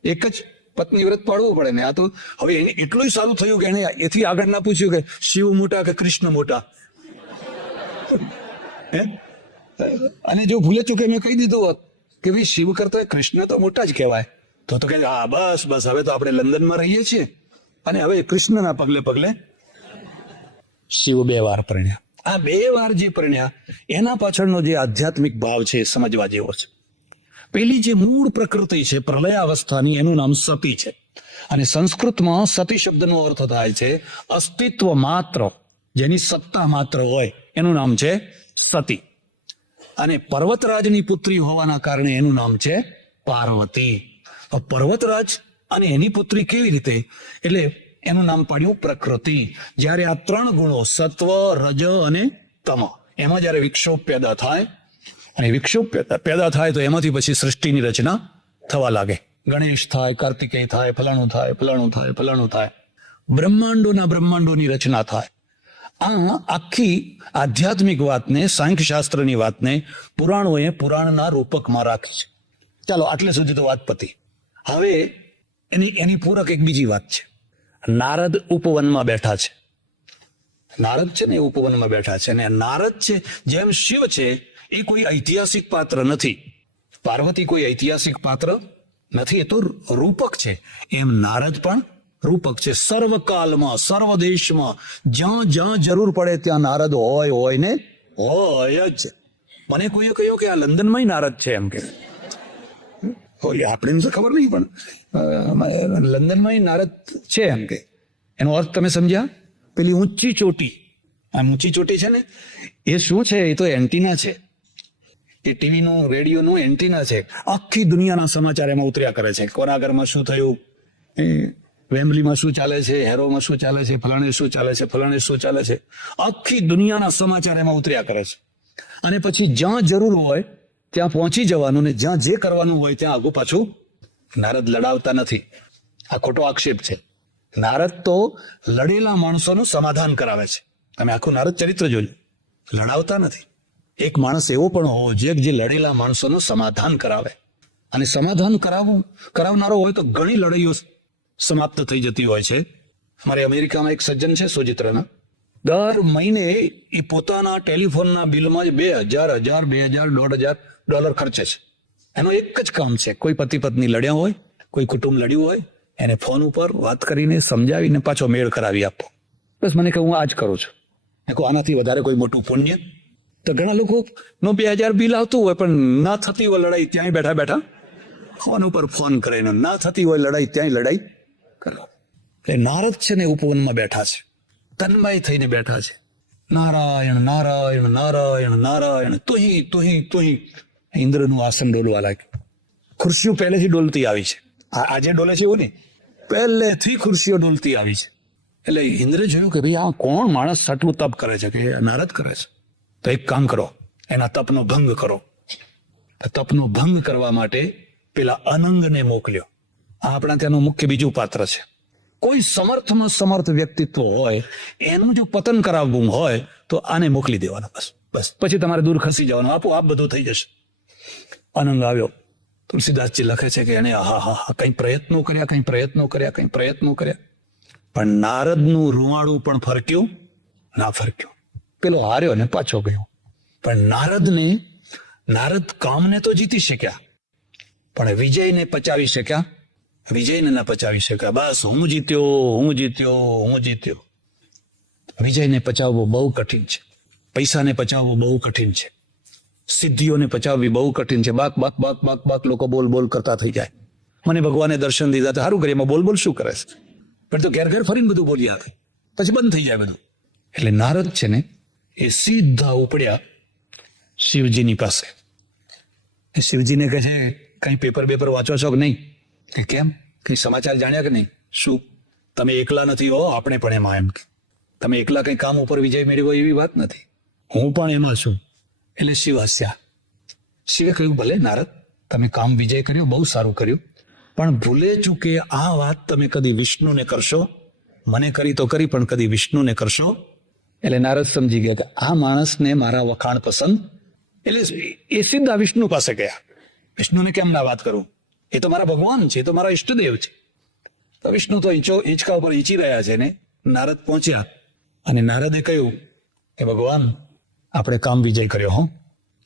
એક જ પત્ની વ્રત પાડવું પડે ને. આ તો હવે એને એટલું સારું થયું કે એને એથી આગળ ના પૂછ્યું કે શિવ મોટા કે કૃષ્ણ મોટા. અને જો ભૂલે ચૂકે મેં કહી દીધું હોત કે ભાઈ શિવ કરતા કૃષ્ણ તો મોટા જ કહેવાય, તો કે હા બસ હવે તો આપણે લંડનમાં રહીએ છીએ, અને હવે કૃષ્ણના પગલે પગલે શિવ 2 વાર પરણ્યા. આ 2 વાર જે પરણ્યા એના પાછળનો જે આધ્યાત્મિક ભાવ છે એ સમજવા જેવો છે. પેલી જે મૂળ પ્રકૃતિ છે પ્રલયાવસ્થાની, એનું નામ સતી છે. અને સંસ્કૃતમાં સતી શબ્દનો અર્થ થાય છે અસ્તિત્વ માત્ર, જેની સત્તા માત્ર હોય એનું નામ છે સતી. અને પર્વતરાજની પુત્રી હોવાના કારણે એનું નામ છે પાર્વતી. પર્વતરાજ અને એની પુત્રી કેવી રીતે? એટલે એનું નામ પાડ્યું પ્રકૃતિ. જ્યારે આ ત્રણ ગુણો સત્વ, રજ અને તમ, એમાં જ્યારે વિક્ષોભ પેદા થાય, અને વિક્ષોભ પેદા થાય તો એમાંથી પછી સૃષ્ટિની રચના થવા લાગે. ગણેશ થાય, કાર્તિકેય થાય, ફલાણું થાય, ફલાણું થાય, ફલાણું થાય, બ્રહ્માંડોની રચના થાય. આ આખી આધ્યાત્મિક વાતને, સાંખ્ય શાસ્ત્રની વાતને પુરાણોએ પુરાણના રૂપકમાં રાખી છે. ચાલો આટલે સુધી તો વાત પતી. હવે એની પૂરક એક બીજી વાત છે. નારદ ઉપવનમાં બેઠા છે. નારદ છે ને ઉપવનમાં બેઠા છે. અને નારદ છે જેમ શિવ છે એ કોઈ ઐતિહાસિક પાત્ર નથી, પાર્વતી કોઈ ઐતિહાસિક પાત્ર નથી, એ તો રૂપક છે. એમ નારદ પણ રૂપક છે. સર્વકાલમાં, સર્વ દેશમાં જ્યાં જ્યાં જરૂર પડે ત્યાં નારદ હોય ને હોય જ. મને કોઈએ કહ્યું કે આ લંડનમાં નારદ છે એમ કે, આપણે તો ખબર નહીં, પણ લંડનમાં નારદ છે એમ કે. એનો અર્થ તમે સમજ્યા? પેલી ઊંચી ચોટી, આ ઊંચી ચોટી છે ને એ શું છે? એ તો એન્ટીના છે. એ ટીવીનું, રેડિયોનું એન્ટીના છે. આખી દુનિયાના સમાચાર એમાં ઉતર્યા કરે છે. કોના ઘરમાં શું થયું, વેમ્બલીમાં શું ચાલે છે, હેરોમાં શું ચાલે છે, ફલાણે શું ચાલે છે, ફલાણે શું ચાલે છે. આખી દુનિયાના સમાચાર એમાં ઉતર્યા કરે છે. અને પછી જ્યાં જરૂર હોય ત્યાં પહોંચી જવાનું, ને જ્યાં જે કરવાનું હોય ત્યાં આગુ પાછું. નારદ લડાવતા નથી. આ ખોટો આક્ષેપ છે. નારદ તો લડેલા માણસોનું સમાધાન કરાવે છે. તમે આખું નારદ ચરિત્ર જોજો. લડાવતા નથી. એક માણસ એવો પણ હોવો જોઈએ જે લડેલા માણસોનું સમાધાન કરાવે. અને સમાધાન કરાવનારો હોય તો ઘણી લડાઈઓ સમાપ્ત થઈ જતી હોય છે. અમારે અમેરિકામાં એક સજ્જન છે સોજિત્રના, દર મહિને એ પોતાના ટેલિફોનના બિલમાં જ $2,000 ખર્ચે છે. એનો એક જ કામ છે, કોઈ પતિ પત્ની લડ્યા હોય, કોઈ કુટુંબ લડ્યું હોય, એને ફોન ઉપર વાત કરીને સમજાવીને પાછો મેળ કરાવી આપો. બસ મને કહે હું આ જ કરું છું. આનાથી વધારે કોઈ મોટું પુણ્ય? તો ઘણા લોકો નો 2,000 બિલ આવતું હોય પણ ના થતી હોય લડાઈ, ત્યાંય બેઠા બેઠા ફોન ઉપર ફોન કરે, ના થતી હોય લડાઈ, ત્યાંય લડાઈ કરો. એટલે નારદ છે ને ઉપવનમાં બેઠા છે, તન્મય થઈને બેઠા છે. નારાયણ નારાયણ નારાયણ નારાયણ, તુહી તુહી તુહી. ઇન્દ્રનું આસન ડોલવા લાગ્યું. ખુરશીઓ પહેલેથી ડોલતી આવી છે. આજે ડોલે છે એવું નહીં, પહેલેથી ખુરશીઓ ડોલતી આવી છે. એટલે ઇન્દ્રે જોયું કે ભાઈ આ કોણ માણસ આટલું તપ કરે છે, કે નારદ કરે છે. તો એક કામ કરો, એના તપનો ભંગ કરો. તપનો ભંગ કરવા માટે પેલા અનંગને મોકલ્યો. આ આપણા ત્યાંનું મુખ્ય બીજું પાત્ર છે. કોઈ સમર્થમાં સમર્થ વ્યક્તિત્વ હોય એનું જો પતન કરાવવું હોય તો આને મોકલી દેવાનો. બસ પછી તમારે દૂર ખસી જવાનું, આપોઆપ બધું થઈ જશે. અનંગ આવ્યો. તુલસીદાસજી લખે છે કે એને કઈ પ્રયત્નો કર્યા, પણ નારદનું રૂવાડું પણ ફરક્યું ના ફરક્યું. પેલો હાર્યો ને પાછો ગયો. પણ નારદ કામને તો જીતી શક્યા, પણ વિજયને પચાવી શક્યા? વિજયને ના પચાવી શક્યા. બસ હું જીત્યો. વિજયને પચાવવો બહુ કઠિન છે. પૈસાને પચાવવો બહુ કઠિન છે. સિદ્ધિઓને પચાવવી બહુ કઠિન છે. બાક લોકો બોલ કરતા થઈ જાય. મને ભગવાને દર્શન દીધા તો સારું કરી, એમાં બોલ શું કરે છે? પણ તો ઘેર ફરીને બધું બોલી આવે, પછી બંધ થઈ જાય બધું. એટલે નારદ છે ને એ સીધા ઉપડ્યા શિવજીની પાસે. શિવજીને કહે છે કઈ પેપર વાંચો છો કે નહીં? કે કેમ, કઈ સમાચાર જાણ્યા કે નહીં? શું તમે એકલા નથી હો, આપણે પણ એમાં. એમ તમે એકલા કઈ કામ ઉપર વિજય મેળવ્યો એવી વાત નથી, હું પણ એમાં છું. એટલે શિવ હસ્યા. શિવે કહ્યું ભલે નારદ, તમે કામ વિજય કર્યો, બહુ સારું કર્યું, પણ ભૂલે ચૂકે આ વાત તમે કદી વિષ્ણુને કરશો? મને કરી તો કરી, પણ કદી વિષ્ણુને કરશો? એટલે નારદ સમજી ગયા કે આ માણસને મારા વખાણ પસંદ. એટલે એ સીધા વિષ્ણુ પાસે ગયા. વિષ્ણુને કેમ ના વાત કરું? એ તો મારા ભગવાન છે, એ તો મારા ઈષ્ટદેવ છે. તો વિષ્ણુ તો હિંચકા ઉપર ઈચી રહ્યા છે ને. નારદ પહોંચ્યા અને નારદે કહ્યું કે ભગવાન આપણે કામ વિજય કર્યો હો.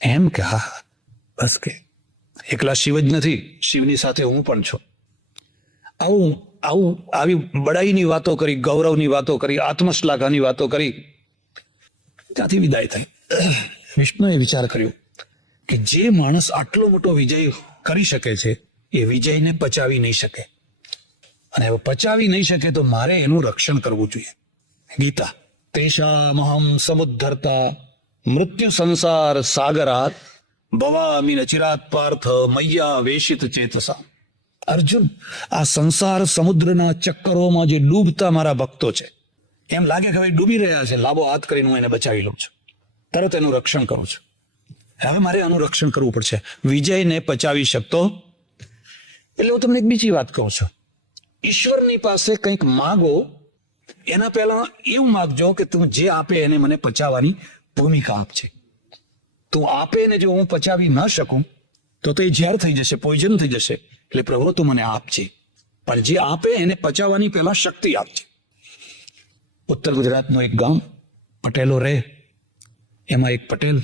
એમ કે હા બસ, કે એકલા શિવ જ નથી, શિવની સાથે હું પણ છું. આવી બડાઈની વાતો કરી, ગૌરવની વાતો કરી, આત્મશ્લાઘાની વાતો કરી, ત્યાંથી વિદાય થઈ. વિષ્ણુએ વિચાર કર્યો કે જે માણસ આટલો મોટો વિજય કરી શકે છે એ વિજયને પચાવી નહીં શકે, અને પચાવી નહીં શકે તો મારે એનું રક્ષણ કરવું જોઈએ. ગીતા તેષામહં સમુદ્ધર્તા મૃત્યુ સંસાર સાગરાત ભવામીન ચિરાત પાર્થ મૈયા વેશિત ચેતસા. અર્જુન, આ સંસાર સમુદ્રના ચક્કરોમાં જે ડૂબતા મારા ભક્તો છે, એમ લાગે કે હવે ડૂબી રહ્યા છે, લાંબો હાથ કરીને હું એને બચાવી લઉં છું, તરત એનું રક્ષણ કરું છું. હવે મારે આનું રક્ષણ કરવું પડશે. વિજયને પચાવી શકતો એટલે હું તમને એક બીજી વાત કહું છું. ઈશ્વરની પાસે કંઈક માગો એના પહેલા એવું માગજો કે તું જે આપે એને મને પચાવવાની ભૂમિકા આપજે. તું આપે ને જો હું પચાવી ન શકું તો એ ઝેર થઈ જશે, પોઈઝન થઈ જશે. એટલે પ્રભુ તું મને આપજે, પણ જે આપે એને પચાવવાની પહેલા શક્તિ આપજે. ઉત્તર ગુજરાતનું એક ગામ, પટેલો રહે. એમાં એક પટેલ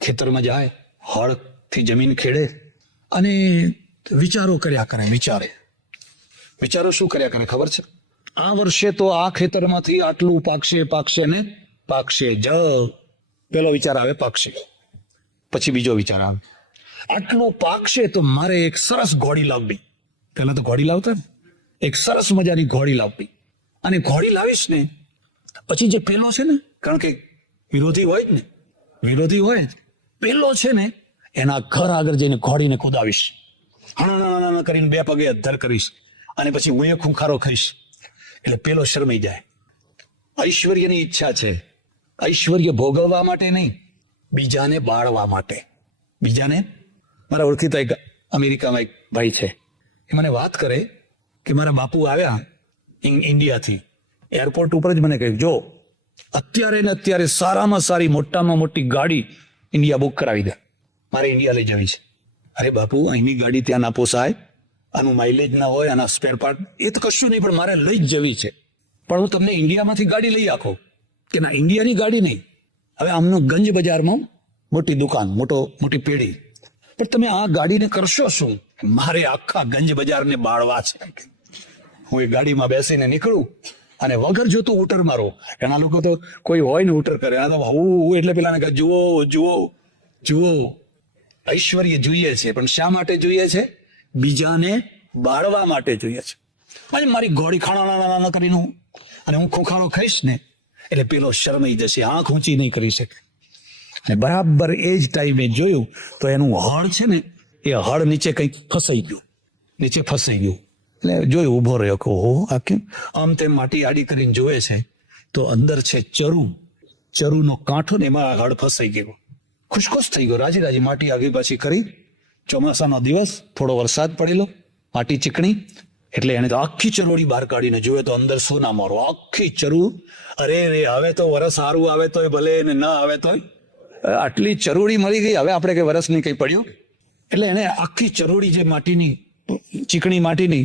ખેતરમાં જાય, હળથી જમીન ખેડે અને વિચારો કર્યા કરે. વિચારો શું કર્યા કરે ખબર છે? આ વર્ષે તો આ ખેતરમાંથી આટલું પાકશે ને પાકશે જ. પેલો વિચાર આવે પાકશે. પછી બીજો વિચાર આવે આટલું પાકશે તો મારે એક સરસ ઘોડી લાવવી. પેલા તો ઘોડી લાવતા ને, એક સરસ મજાની ઘોડી લાવવી. અને ઘોડી લાવીશ ને પછી જે પેલો છે ને, કારણ કે વિરોધી હોય જ ને, વિરોધી હોય, પેલો છે ને એના ઘર આગળ જઈને ઘોડીને કુદાવીશ, હણ કરીને 2 પગે અદ્ધર કરીશ અને પછી હું એ ખૂંખારો ખાઈશ. એટલે પેલો શરમાઈ જાય. ઐશ્વર્યની ઈચ્છા છે, ઐશ્વર્ય ભોગવવા માટે નહીં, બીજાને બાળવા માટે. બીજાને, મારા ઓળખીતા એક અમેરિકામાં એક ભાઈ છે, એ મને વાત કરે કે મારા બાપુ આવ્યા ઇન્ડિયાથી, એરપોર્ટ ઉપર જ મને કહ્યું, જો અત્યારે ને અત્યારે સારામાં સારી મોટામાં મોટી ગાડી ઇન્ડિયા બુક કરાવી દે, મારે ઇન્ડિયા લઈ જવી છે. અરે બાપુ, અહીંની ગાડી ત્યાં ના પોસાય, આનું માઇલેજ ના હોય, આના સ્પેર પાર્ટ એ તો કશું નહીં, પણ મારે લઈ જ જવી છે. પણ હું તમને ઇન્ડિયામાંથી ગાડી લઈ આખો કે ના, ઇન્ડિયાની ગાડી નહીં. હવે આમનો ગંજ બજારમાં મોટી દુકાન, મોટી પેઢી, પણ તમે આ ગાડીને કરશો શું? મારે આખા ગંજ બજારને બાળવા છે. હું એ ગાડીમાં બેસીને નીકળું અને વગર જોતું ઉટર મારો. એના લોકો તો કોઈ હોય ને ઉટર કરે, આ તો હું એટલે પેલાને કહે જુઓ જુઓ જુઓ. ઐશ્વર્ય જોઈએ છે, પણ શા માટે જોઈએ છે? બીજાને બાળવા માટે જોઈએ છે. અને મારી ઘોડી ખાણા કરીને અને હું ખોખારો ખાઈશ ને એટલે પેલો શરમાઈ જશે, આંખ ઊંચી નહીં કરી શકે. અને બરાબર એ જ ટાઈમે જોયું તો એનું હળ છે ને, એ હળ નીચે કંઈક ફસાઈ ગયું. એટલે જોયું, ઉભો રહ્યો કે ઓહો આ કેમ? આમ તેમ માટી આડી કરીને જોવે છે તો અંદર છે ચરુનો કાંઠો ને એમાં હળ ફસાઈ ગયો. ખુશખુશ થઈ ગયો, રાજી માટી આગી પાછી કરી. ચોમાસાનો દિવસ, થોડો વરસાદ પડેલો, માટી ચીકણી, એટલે એને તો આખી ચરોડી બહાર કાઢીને જોયે તો અંદર સોના મારો, આખી ચરુ. અરે રે, હવે તો વરસ સારું આવે તોય ભલે ને ના આવે તોય, આટલી ચરોડી મળી ગઈ. હવે આપણે કઈ વરસ નહીં કઈ પડ્યું. એટલે એને આખી ચરોડી જે માટીની, ચીકણી માટીની,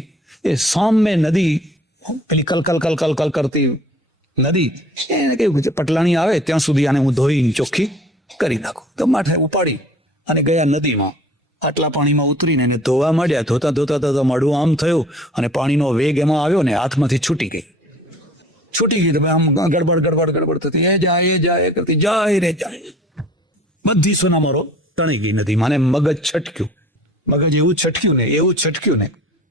એ સામે નદી, પેલી કલ કરતી નદી, એને કહ્યું કે પટલાણી આવે ત્યાં સુધી આને હું ધોઈને ચોખ્ખી કરી નાખું. તો માથે ઉપાડી અને ગયા નદીમાં. આટલા પાણીમાં ઉતરીને એને ધોવા માંડ્યા. ધોતા મોઢું આમ થયું અને પાણીનો વેગ એમાં આવ્યો ને હાથમાંથી છૂટી ગઈ. તો આમ ગડબડ થતી, એ જાય કરતી, જાય રે જાય. બધી સોના મારો તણી ગઈ નદી. મને મગજ એવું છટક્યું ને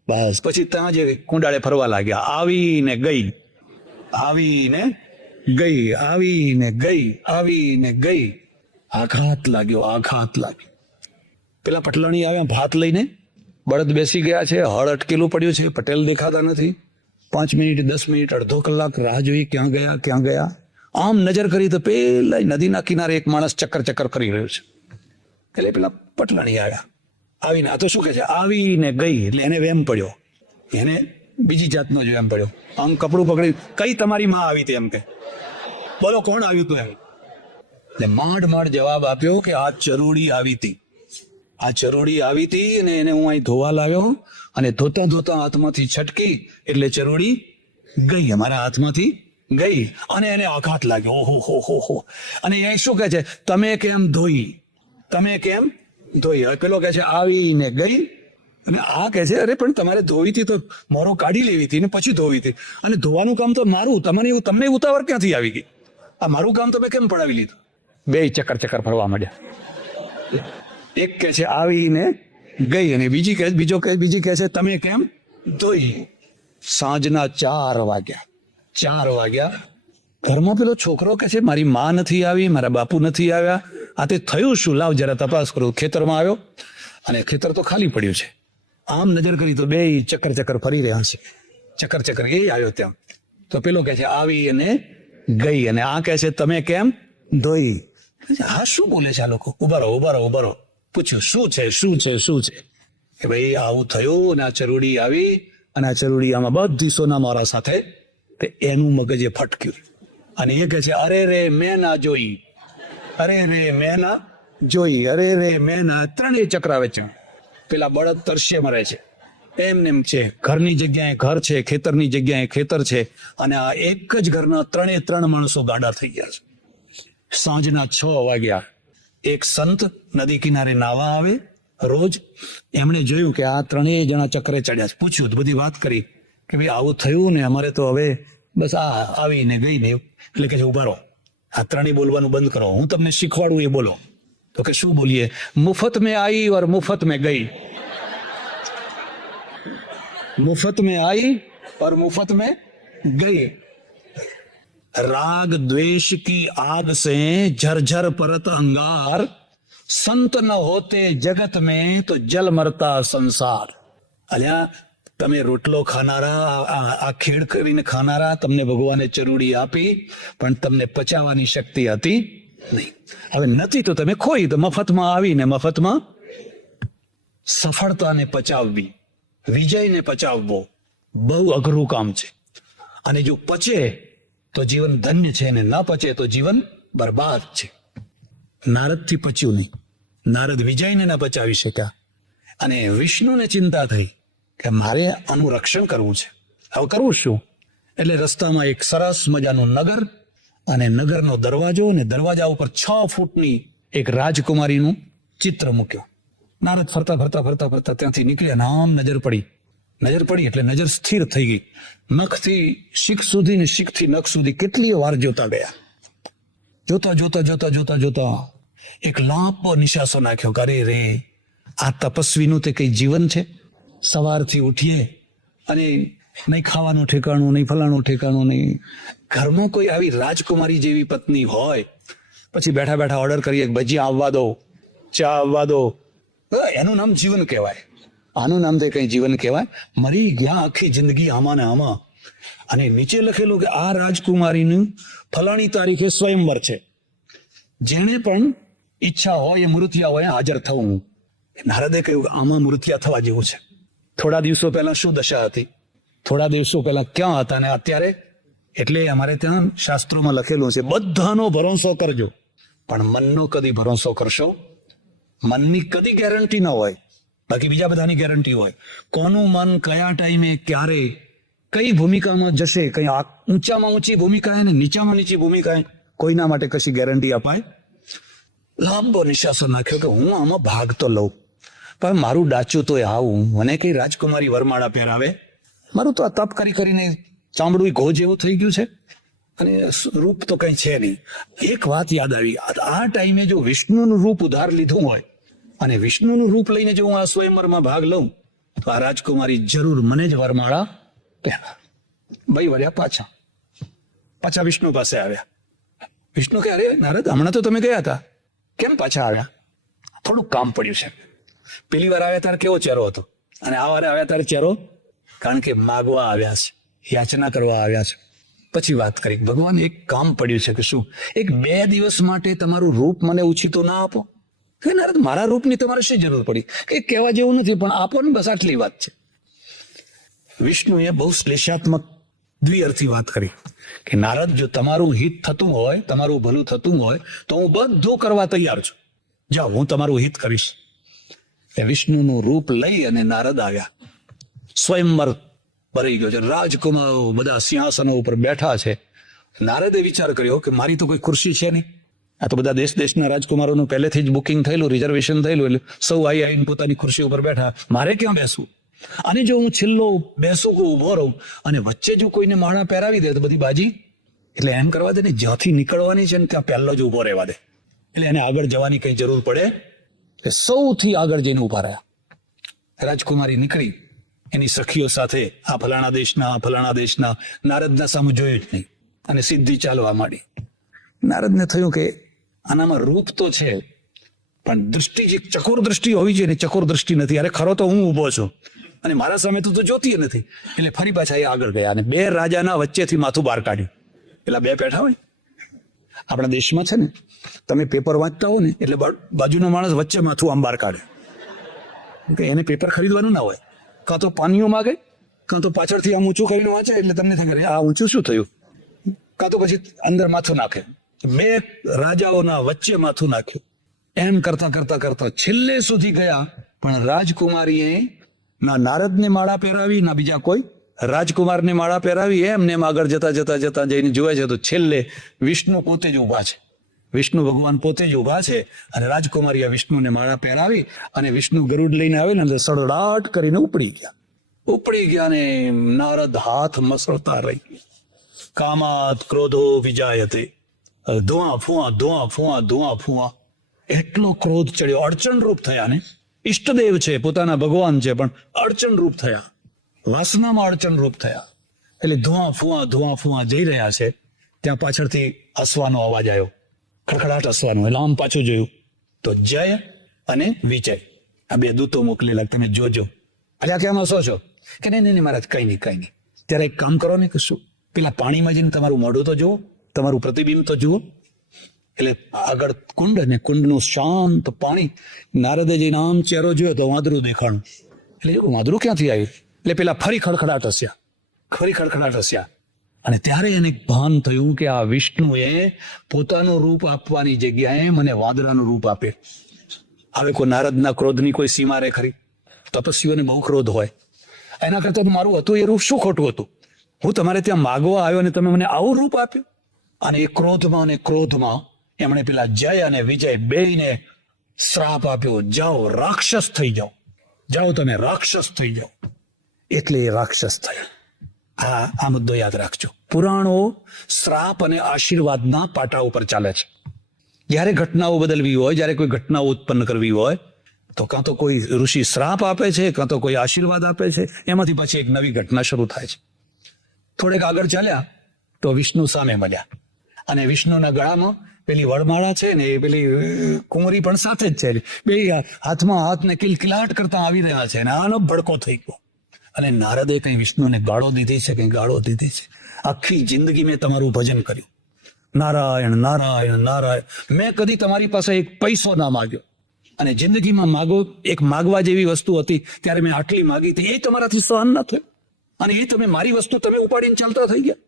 બસ. પછી ત્યાં જે કુંડાળે ફરવા લાગ્યા, આવીને ગઈ. આઘાત લાગ્યો. પેલા પટલાણી આવ્યા ભાત લઈને, બળદ બેસી ગયા છે, હળ અટકેલું પડ્યું છે, પટેલ દેખાતા નથી. 5 મિનિટ 10 મિનિટ અડધો કલાક રાહ જોઈ, ક્યાં ગયા. આમ નજર કરી તો પેલા નદીના કિનારે એક માણસ ચક્કર કરી રહ્યો છે. એટલે પેલા પટલાણી આવ્યા, આવીને આ તો શું કહે છે, આવીને ગઈ. એટલે એને વેમ પડ્યો, એને બીજી જાતનો જ વેમ પડ્યો. આમ કપડું પકડી, કઈ તમારી માં આવી હતી એમ કે, બોલો કોણ આવ્યું તું એમ. એટલે માંડ જવાબ આપ્યો કે આ ચરોડી આવી હતી અને એને હું અહીં ધોવા લાવ્યો અને ધોતા હાથમાંથી છટકી એટલે ચરોડી ગઈ, અમારા હાથમાંથી ગઈ અને એને આઘાત લાગ્યો. ઓહો. અને એ શું કહે છે, તમે કેમ ધોઈ. પેલો કહે છે આવીને ગઈ, અને આ કહે છે અરે પણ તમારે ધોવી હતી તો મોરો કાઢી લેવી હતી ને પછી ધોવી હતી, અને ધોવાનું કામ તો મારું, તમને ઉતાવળ ક્યાંથી આવી ગઈ? આ મારું કામ તમે કેમ પડાવી લીધું? 2 ચક્કર ફરવા માંડ્યા. એક કહે છે આવીને ગઈ અને બીજી કહે છે તમે કેમ ધોઈ. સાંજના 4 વાગ્યા ઘરમાં પેલો છોકરો કે છે મારી માં નથી આવી, મારા બાપુ નથી આવ્યા, આ તે થયું શું, લાવ જરા તપાસ કરું. ખેતરમાં આવ્યો અને ખેતર તો ખાલી પડ્યું છે. આમ નજર કરી તો બે ચક્કર ચક્કર ફરી રહ્યા છે. ચક્કર ચક્કર એ આવ્યો ત્યાં તો પેલો કે છે આવી અને ગઈ, અને આ કહે છે તમે કેમ ધોઈ. હા શું બોલે છે આ લોકો? ઉભા રહો ઉભા રહો ઉભા રહો. પૂછ્યું શું છે શું છે શું છે? કે ભાઈ આવું થયું અને આ ચરૂડી આવી અને આ ચરૂડી આમાં બધી સોના મારા સાથે. તે એનું મગજે ફટક્યું અને એ કહે છે અરે રે મેં ના જોઈ, અરે રે મેં ના જોઈ, અરે રે મેં ના. ત્રણેય ચક્રાવે છે. પેલા બળદ તરસે મરે છે. એમને એમ છે ઘરની જગ્યાએ ઘર છે, ખેતરની જગ્યાએ ખેતર છે, અને આ એક જ ઘરના ત્રણ માણસો ગાડા થઈ ગયા છે. સાંજના 6 વાગ્યા એક સંત નદી કિનારે નાવા આવે રોજ. એમણે જોયું કે આ ત્રણેય જણા ચક્રે ચડ્યા છે. પૂછ્યું તો બધી વાત કરી કે ભાઈ આવું થયું ને અમારે તો હવે બસ આ આવીને ગઈ ને. એટલે કે ઉભા રહો, આ ત્રણેય બોલવાનું બંધ કરો, હું તમને શીખવાડું એ બોલો. તો કે શું બોલીએ? મુફત મેં आई और मुफ्त में गई, मुफ्त में आई और मुफ्त में गई. राग द्वेष की आग से झरझर परत अंगार, संत न होते जगत में तो जल मरता संसार. અલ્યા તમે રોટલો ખાનારા, આ ખેડ કરીને ખાનારા, તમને ભગવાને ચરૂડી આપી પણ તમને પચાવવાની શક્તિ હતી નહીં. હવે નથી તો તમે ખોઈ, તો મફતમાં આવીને મફતમાં સફળતાને પચાવવી, વિજયને પચાવવો બહુ અઘરું કામ છે. અને જો પચે તો જીવન ધન્ય છે, ને ના પચે તો જીવન બરબાદ છે. નારદથી પચ્યું નહીં. નારદ વિજયને ના પચાવી શક્યા અને વિષ્ણુને ચિંતા થઈ કે મારે આનું રક્ષણ કરવું છે. હવે કરવું શું? એટલે રસ્તામાં એક સરસ મજાનું નગર અને નગરનો દરવાજો, અને દરવાજા ઉપર 6 ફૂટની એક રાજકુમારીનું ચિત્ર મૂક્યું. નારદ ફરતા ફરતા ફરતા ફરતા ત્યાંથી નીકળ્યા ને આમ નજર પડી એટલે નજર સ્થિર થઈ ગઈ. નખથી શીખ સુધી ને શીખથી નખ સુધી કેટલી વાર જોતા ગયા. જોતા જોતા જોતા જોતા જોતા એક લાંબો નિશાસો નાખ્યો. અરે રે આ તપસ્વીનું તે કઈ જીવન છે? સવારથી ઉઠીએ અને નહીં ખાવાનું ઠેકાણું, નહીં ફલાણું ઠેકાણું, નહીં. ઘરમાં કોઈ આવી રાજકુમારી જેવી પત્ની હોય, પછી બેઠા બેઠા ઓર્ડર કરીએ ભજીયા આવવા દો, ચા આવવા દો. એનું નામ જીવન કહેવાય? આનું નામ તે કઈ જીવન કહેવાય? મરી ગયા આખી જિંદગી આમાં ને આમાં. અને નીચે લખેલું કે આ રાજકુમારીનું ફલાણી તારીખે સ્વયંવર છે, જેને પણ ઈચ્છા હોય એ મૂર્તિયા હોય હાજર થવું. નારદે કહ્યું આમાં મૂર્તિયા થવા જેવું છે. થોડા દિવસો પહેલા શું દશા હતી, થોડા દિવસો પહેલા ક્યાં હતા ને અત્યારે? એટલે અમારે ત્યાં શાસ્ત્રોમાં લખેલું છે બધાનો ભરોસો કરજો, પણ મનનો કદી ભરોસો કરશો? મનની કદી ગેરંટી ન હોય, બાકી બીજા બધાની ગેરંટી હોય. કોનું મન કયા ટાઈમે ક્યારે કઈ ભૂમિકામાં જશે, કઈ ઊંચામાં ઊંચી ભૂમિકા ને નીચામાં નીચી ભૂમિકા, કોઈના માટે કશી ગેરંટી અપાય? લાંબો નિશાસો નાખ્યો કે હું આમાં ભાગ તો લઉં, પણ મારું ડાચું તો આવું, મને કઈ રાજકુમારી વરમાળા પહેરાવે? મારું તો આ તપ કરી કરીને ચામડું ઘો જેવું થઈ ગયું છે અને રૂપ તો કઈ છે નહીં. એક વાત યાદ આવી, આ ટાઈમે જો વિષ્ણુનું રૂપ ઉધાર લીધું હોય અને વિષ્ણુનું રૂપ લઈને જો હું આ સ્વયંવરમાં ભાગ લઉં તો આ રાજકુમારી જરૂર મને જ વરમાળા પહેરા. ભાઈ વર્યા પાછા વિષ્ણુ પાસે આવ્યા. વિષ્ણુ કે અરે નારદ, હમણાં તો તમે ગયા હતા, કેમ પાછા આવ્યા? થોડુંક કામ પડ્યું છે. પેલી વાર આવ્યા ત્યારે કેવો ચહેરો હતો, અને આ વાર આવ્યા ત્યારે ચહેરો, કારણ કે માગવા આવ્યા છે, યાચના કરવા આવ્યા છે. પછી વાત કરી ભગવાન એક કામ પડ્યું છે કે શું, એક 2 દિવસ માટે તમારું રૂપ મને ઉછીતો ના આપો? કે નારદ મારા રૂપની તમારે શી જરૂર પડી? કે કહેવા જેવું નથી, પણ આપો ને, બસ આટલી વાત છે. વિષ્ણુએ બહુ શ્લેષાત્મક દ્વિઅર્થી વાત કરી કે નારદ, જો તમારું હિત થતું હોય, તમારું ભલું થતું હોય તો હું બધું કરવા તૈયાર છું. જાઓ, હું તમારું હિત કરીશ. એ વિષ્ણુનું રૂપ લઈ અને નારદ આવ્યા. સ્વયંવર ભરાઈ ગયો છે, રાજકુમારો બધા સિંહાસનો ઉપર બેઠા છે. નારદે વિચાર કર્યો કે મારી તો કોઈ ખુરશી છે નહીં, આ તો બધા દેશના રાજકુમારોનું પહેલેથી જ બુકિંગ થયેલું, રિઝર્વેશન થયેલું, એટલે સૌ આવીને પોતાની ખુરશી ઉપર બેઠા. મારે ક્યાં બેસવું? અને જો હું છેલ્લો બેસું કે ઉભો રહું અને વચ્ચે જો કોઈને માળા પહેરાવી દે તો બધી બાજી. એટલે એમ કરવા દે ને, જ્યાંથી નીકળવાની છે ને ત્યાં પહેલો જ ઉભો રહેવા દે. એટલે એને આગળ જવાની કઈ જરૂર પડે કે સૌથી આગળ જઈને ઉભા રહ્યા. રાજકુમારી નીકળી એની સખીઓ સાથે, આ ફલાણા દેશના નારદના સામે જોયું જ નહીં. અને સીધી ચાલવા માંડી. નારદને થયું કે આનામાં રૂપ તો છે, પણ દૃષ્ટિ જે ચકોર દૃષ્ટિ હોવી જોઈએ ને ચકોર દૃષ્ટિ નથી. અરે ખરો તો હું ઊભો છું અને મારા સામે તો જોતી નથી. એટલે ફરી પાછા એ આગળ ગયા અને બે રાજાના વચ્ચેથી માથું બહાર કાઢ્યું. પેલા બે પેઠા હોય આપણા દેશમાં છે ને, તમે પેપર વાંચતા હો ને એટલે બાજુનો માણસ વચ્ચે માથું આમ બહાર કાઢે કે એને પેપર ખરીદવાનું ના હોય. કાં તો પાનીઓ માગે, કાં તો પાછળથી આમ ઊંચું કરીને વાંચે એટલે તમને થાય આ ઊંચું શું થયું, કાં તો પછી અંદર માથું નાખે. બે રાજાઓના વચ્ચે માથું નાખ્યું. એમ કરતા કરતા કરતા છેલ્લે સુધી ગયા, પણ રાજકુમારીએ ના નારદને માળા પહેરાવી ના બીજા કોઈ રાજકુમારને માળા પહેરાવી. એમને આગળ જતા જતા જતા જઈને જોવે છે તો છેલ્લે વિષ્ણુ પોતે જ ઉભા છે. વિષ્ણુ ભગવાન પોતે જ ઉભા છે અને રાજકુમારીએ વિષ્ણુને માળા પહેરાવી અને વિષ્ણુ ગરુડ લઈને આવે ને સડડાટ કરીને ઉપડી ગયા ને નારદ હાથ મસળતા રહી ગયા. કામાત ક્રોધો વિજાયતે, ધુઆ ફુઆ ધુઆ ફુઆ ધુઆ ફુઆ. એટલો ક્રોધ ચડ્યો, અડચણ રૂપ થયા ને. ઈષ્ટદેવ છે, પોતાના ભગવાન છે, પણ અડચણ રૂપ થયા, વાસનામાં અડચણ રૂપ થયા. એટલે ધુઆ ફુઆ જઈ રહ્યા છે. ત્યાં પાછળથી અસવાનો અવાજ આવ્યો, ખડખડાટ અસવાનો. એટલે આમ પાછું જોયું તો જય અને વિજય આ બે દૂતો મોકલેલા, તમે જોજો. એટલે કે આમાં શું છો કે નહીં મહારાજ કઈ નહીં. ત્યારે એક કામ કરો ને કે શું પેલા પાણીમાં જઈને તમારું મોઢું તો જુઓ, તમારું પ્રતિબિંબ તો જુઓ. એટલે આગળ કુંડ અને કુંડનું શાંત પાણી. નારદે જઈને આમ ચહેરો જોયો તો વાંદરું દેખાણું. એટલે વાંદરું ક્યાંથી આવ્યું? એટલે પેલા ફરી ખડખડાટ હસ્યા. અને ત્યારે એને ભાન થયું કે આ વિષ્ણુએ પોતાનું રૂપ આપવાની જગ્યાએ મને વાંદરાનું રૂપ આપે. હવે કોઈ નારદના ક્રોધની કોઈ સીમા રે ખરી? તપસ્વીઓને બહુ ક્રોધ હોય. એના કરતા મારું હતું એ રૂપ શું ખોટું હતું? હું તમારે ત્યાં માગવા આવ્યો અને તમે મને આવું રૂપ આપ્યું. અને એ ક્રોધમાં એમણે પેલા જય અને વિજય બેયને શ્રાપ આપ્યો, જાઓ રાક્ષસ થઈ જાઓ, તમે રાક્ષસ થઈ જાઓ. એટલે એ રાક્ષસ થયા. આ મુદ્દો યાદ રાખજો. પુરાણો શ્રાપ અને આશીર્વાદના પાટા ઉપર ચાલે છે. જ્યારે ઘટનાઓ બદલવી હોય, જ્યારે કોઈ ઘટનાઓ ઉત્પન્ન કરવી હોય તો કાં તો કોઈ ઋષિ શ્રાપ આપે છે, કાં તો કોઈ આશીર્વાદ આપે છે. એમાંથી પછી એક નવી ઘટના શરૂ થાય છે. થોડેક આગળ ચાલ્યા તો વિષ્ણુ સામે મળ્યા અને વિષ્ણુના ગળામાં પેલી વડમાળા છે ને, એ પેલી કુંવરી પણ સાથે જ છે. બે હાથમાં હાથને કિલકિલાટ કરતા આવી રહ્યા છે અને આનો ભડકો થઈ ગયો. અને નારદે કઈ વિષ્ણુને ગાળો દીધી છે, કઈ ગાળો દીધી છે? આખી જિંદગી મેં તમારું ભજન કર્યું, નારાયણ નારાયણ નારાયણ. મેં કદી તમારી પાસે એક પૈસો ના માગ્યો. અને જિંદગીમાં માગવા જેવી વસ્તુ હતી ત્યારે મેં આટલી માગી હતી, એ તમારાથી સહન ન થયું. અને એ તમે મારી વસ્તુ તમે ઉપાડીને ચાલતા થઈ ગયા.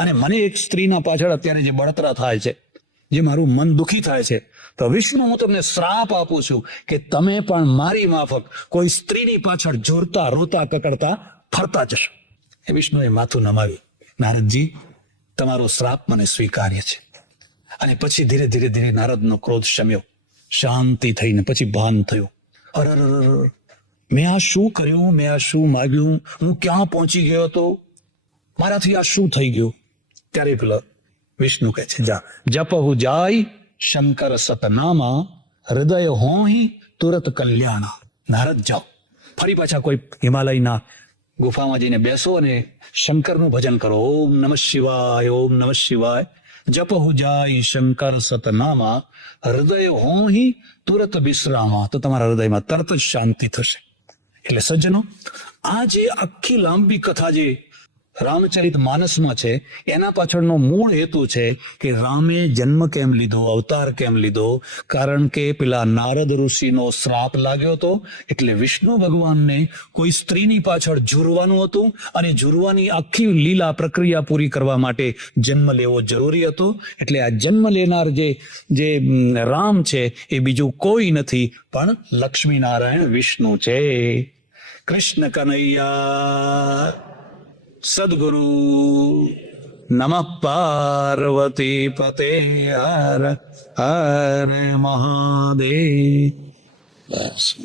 અને મને એક સ્ત્રીના પાછળ અત્યારે જે બળતરા થાય છે, જે મારું મન દુખી થાય છે, તો વિષ્ણુ હું તમને શ્રાપ આપું છું કે તમે પણ મારી માફક કોઈ સ્ત્રીની પાછળ ઝૂરતા રોતા કકડતા ફરતા જશો. એ વિષ્ણુએ માથું નમાવ્યું, નારદજી તમારો શ્રાપ મને સ્વીકાર્ય છે. અને પછી ધીરે ધીરે નારદનો ક્રોધ શમ્યો, શાંતિ થઈને પછી ભાન થયું. અરર, મેં આ શું કર્યું? મેં આ શું માગ્યું? હું ક્યાં પહોંચી ગયો હતો? મારાથી આ શું થઈ ગયું? ત્યારે પેલો વિષ્ણુ કહે છે, જા જપહુ જાય શંકર સતનામા, હૃદય હોહી તુરત કલ્યાણ. નારદ જાઓ, ફરી પાછા કોઈ હિમાલયના ગુફામાં જઈને બેસો અને શંકરનું ભજન કરો. ઓમ નમઃ શિવાય, ઓમ નમઃ શિવાય. જપહુ જાય શંકર સતનામા, હૃદય હોહી તુરત વિશ્રામા. તો તમારા હૃદયમાં તરત જ શાંતિ થશે. એટલે સજ્જનો, આ જે આખી લાંબી કથા જે રામચરિત માનસમાં છે, એના પાછળનો મૂળ હેતુ છે કે રામે જન્મ કેમ લીધો, અવતાર કેમ લીધો? કારણ કે પેલા નારદ ઋષિનો શ્રાપ લાગ્યો હતો. એટલે વિષ્ણુ ભગવાનને કોઈ સ્ત્રીની પાછળ ઝૂરવાનું હતું અને ઝૂરવાની આખી લીલા પ્રક્રિયા પૂરી કરવા માટે જન્મ લેવો જરૂરી હતો. એટલે આ જન્મ લેનાર જે રામ છે એ બીજું કોઈ નથી પણ લક્ષ્મીનારાયણ વિષ્ણુ છે. કૃષ્ણ કનૈયા સદગુરુ નમઃ પાર્વતી પતે હર હર મહાદેવ. બસ.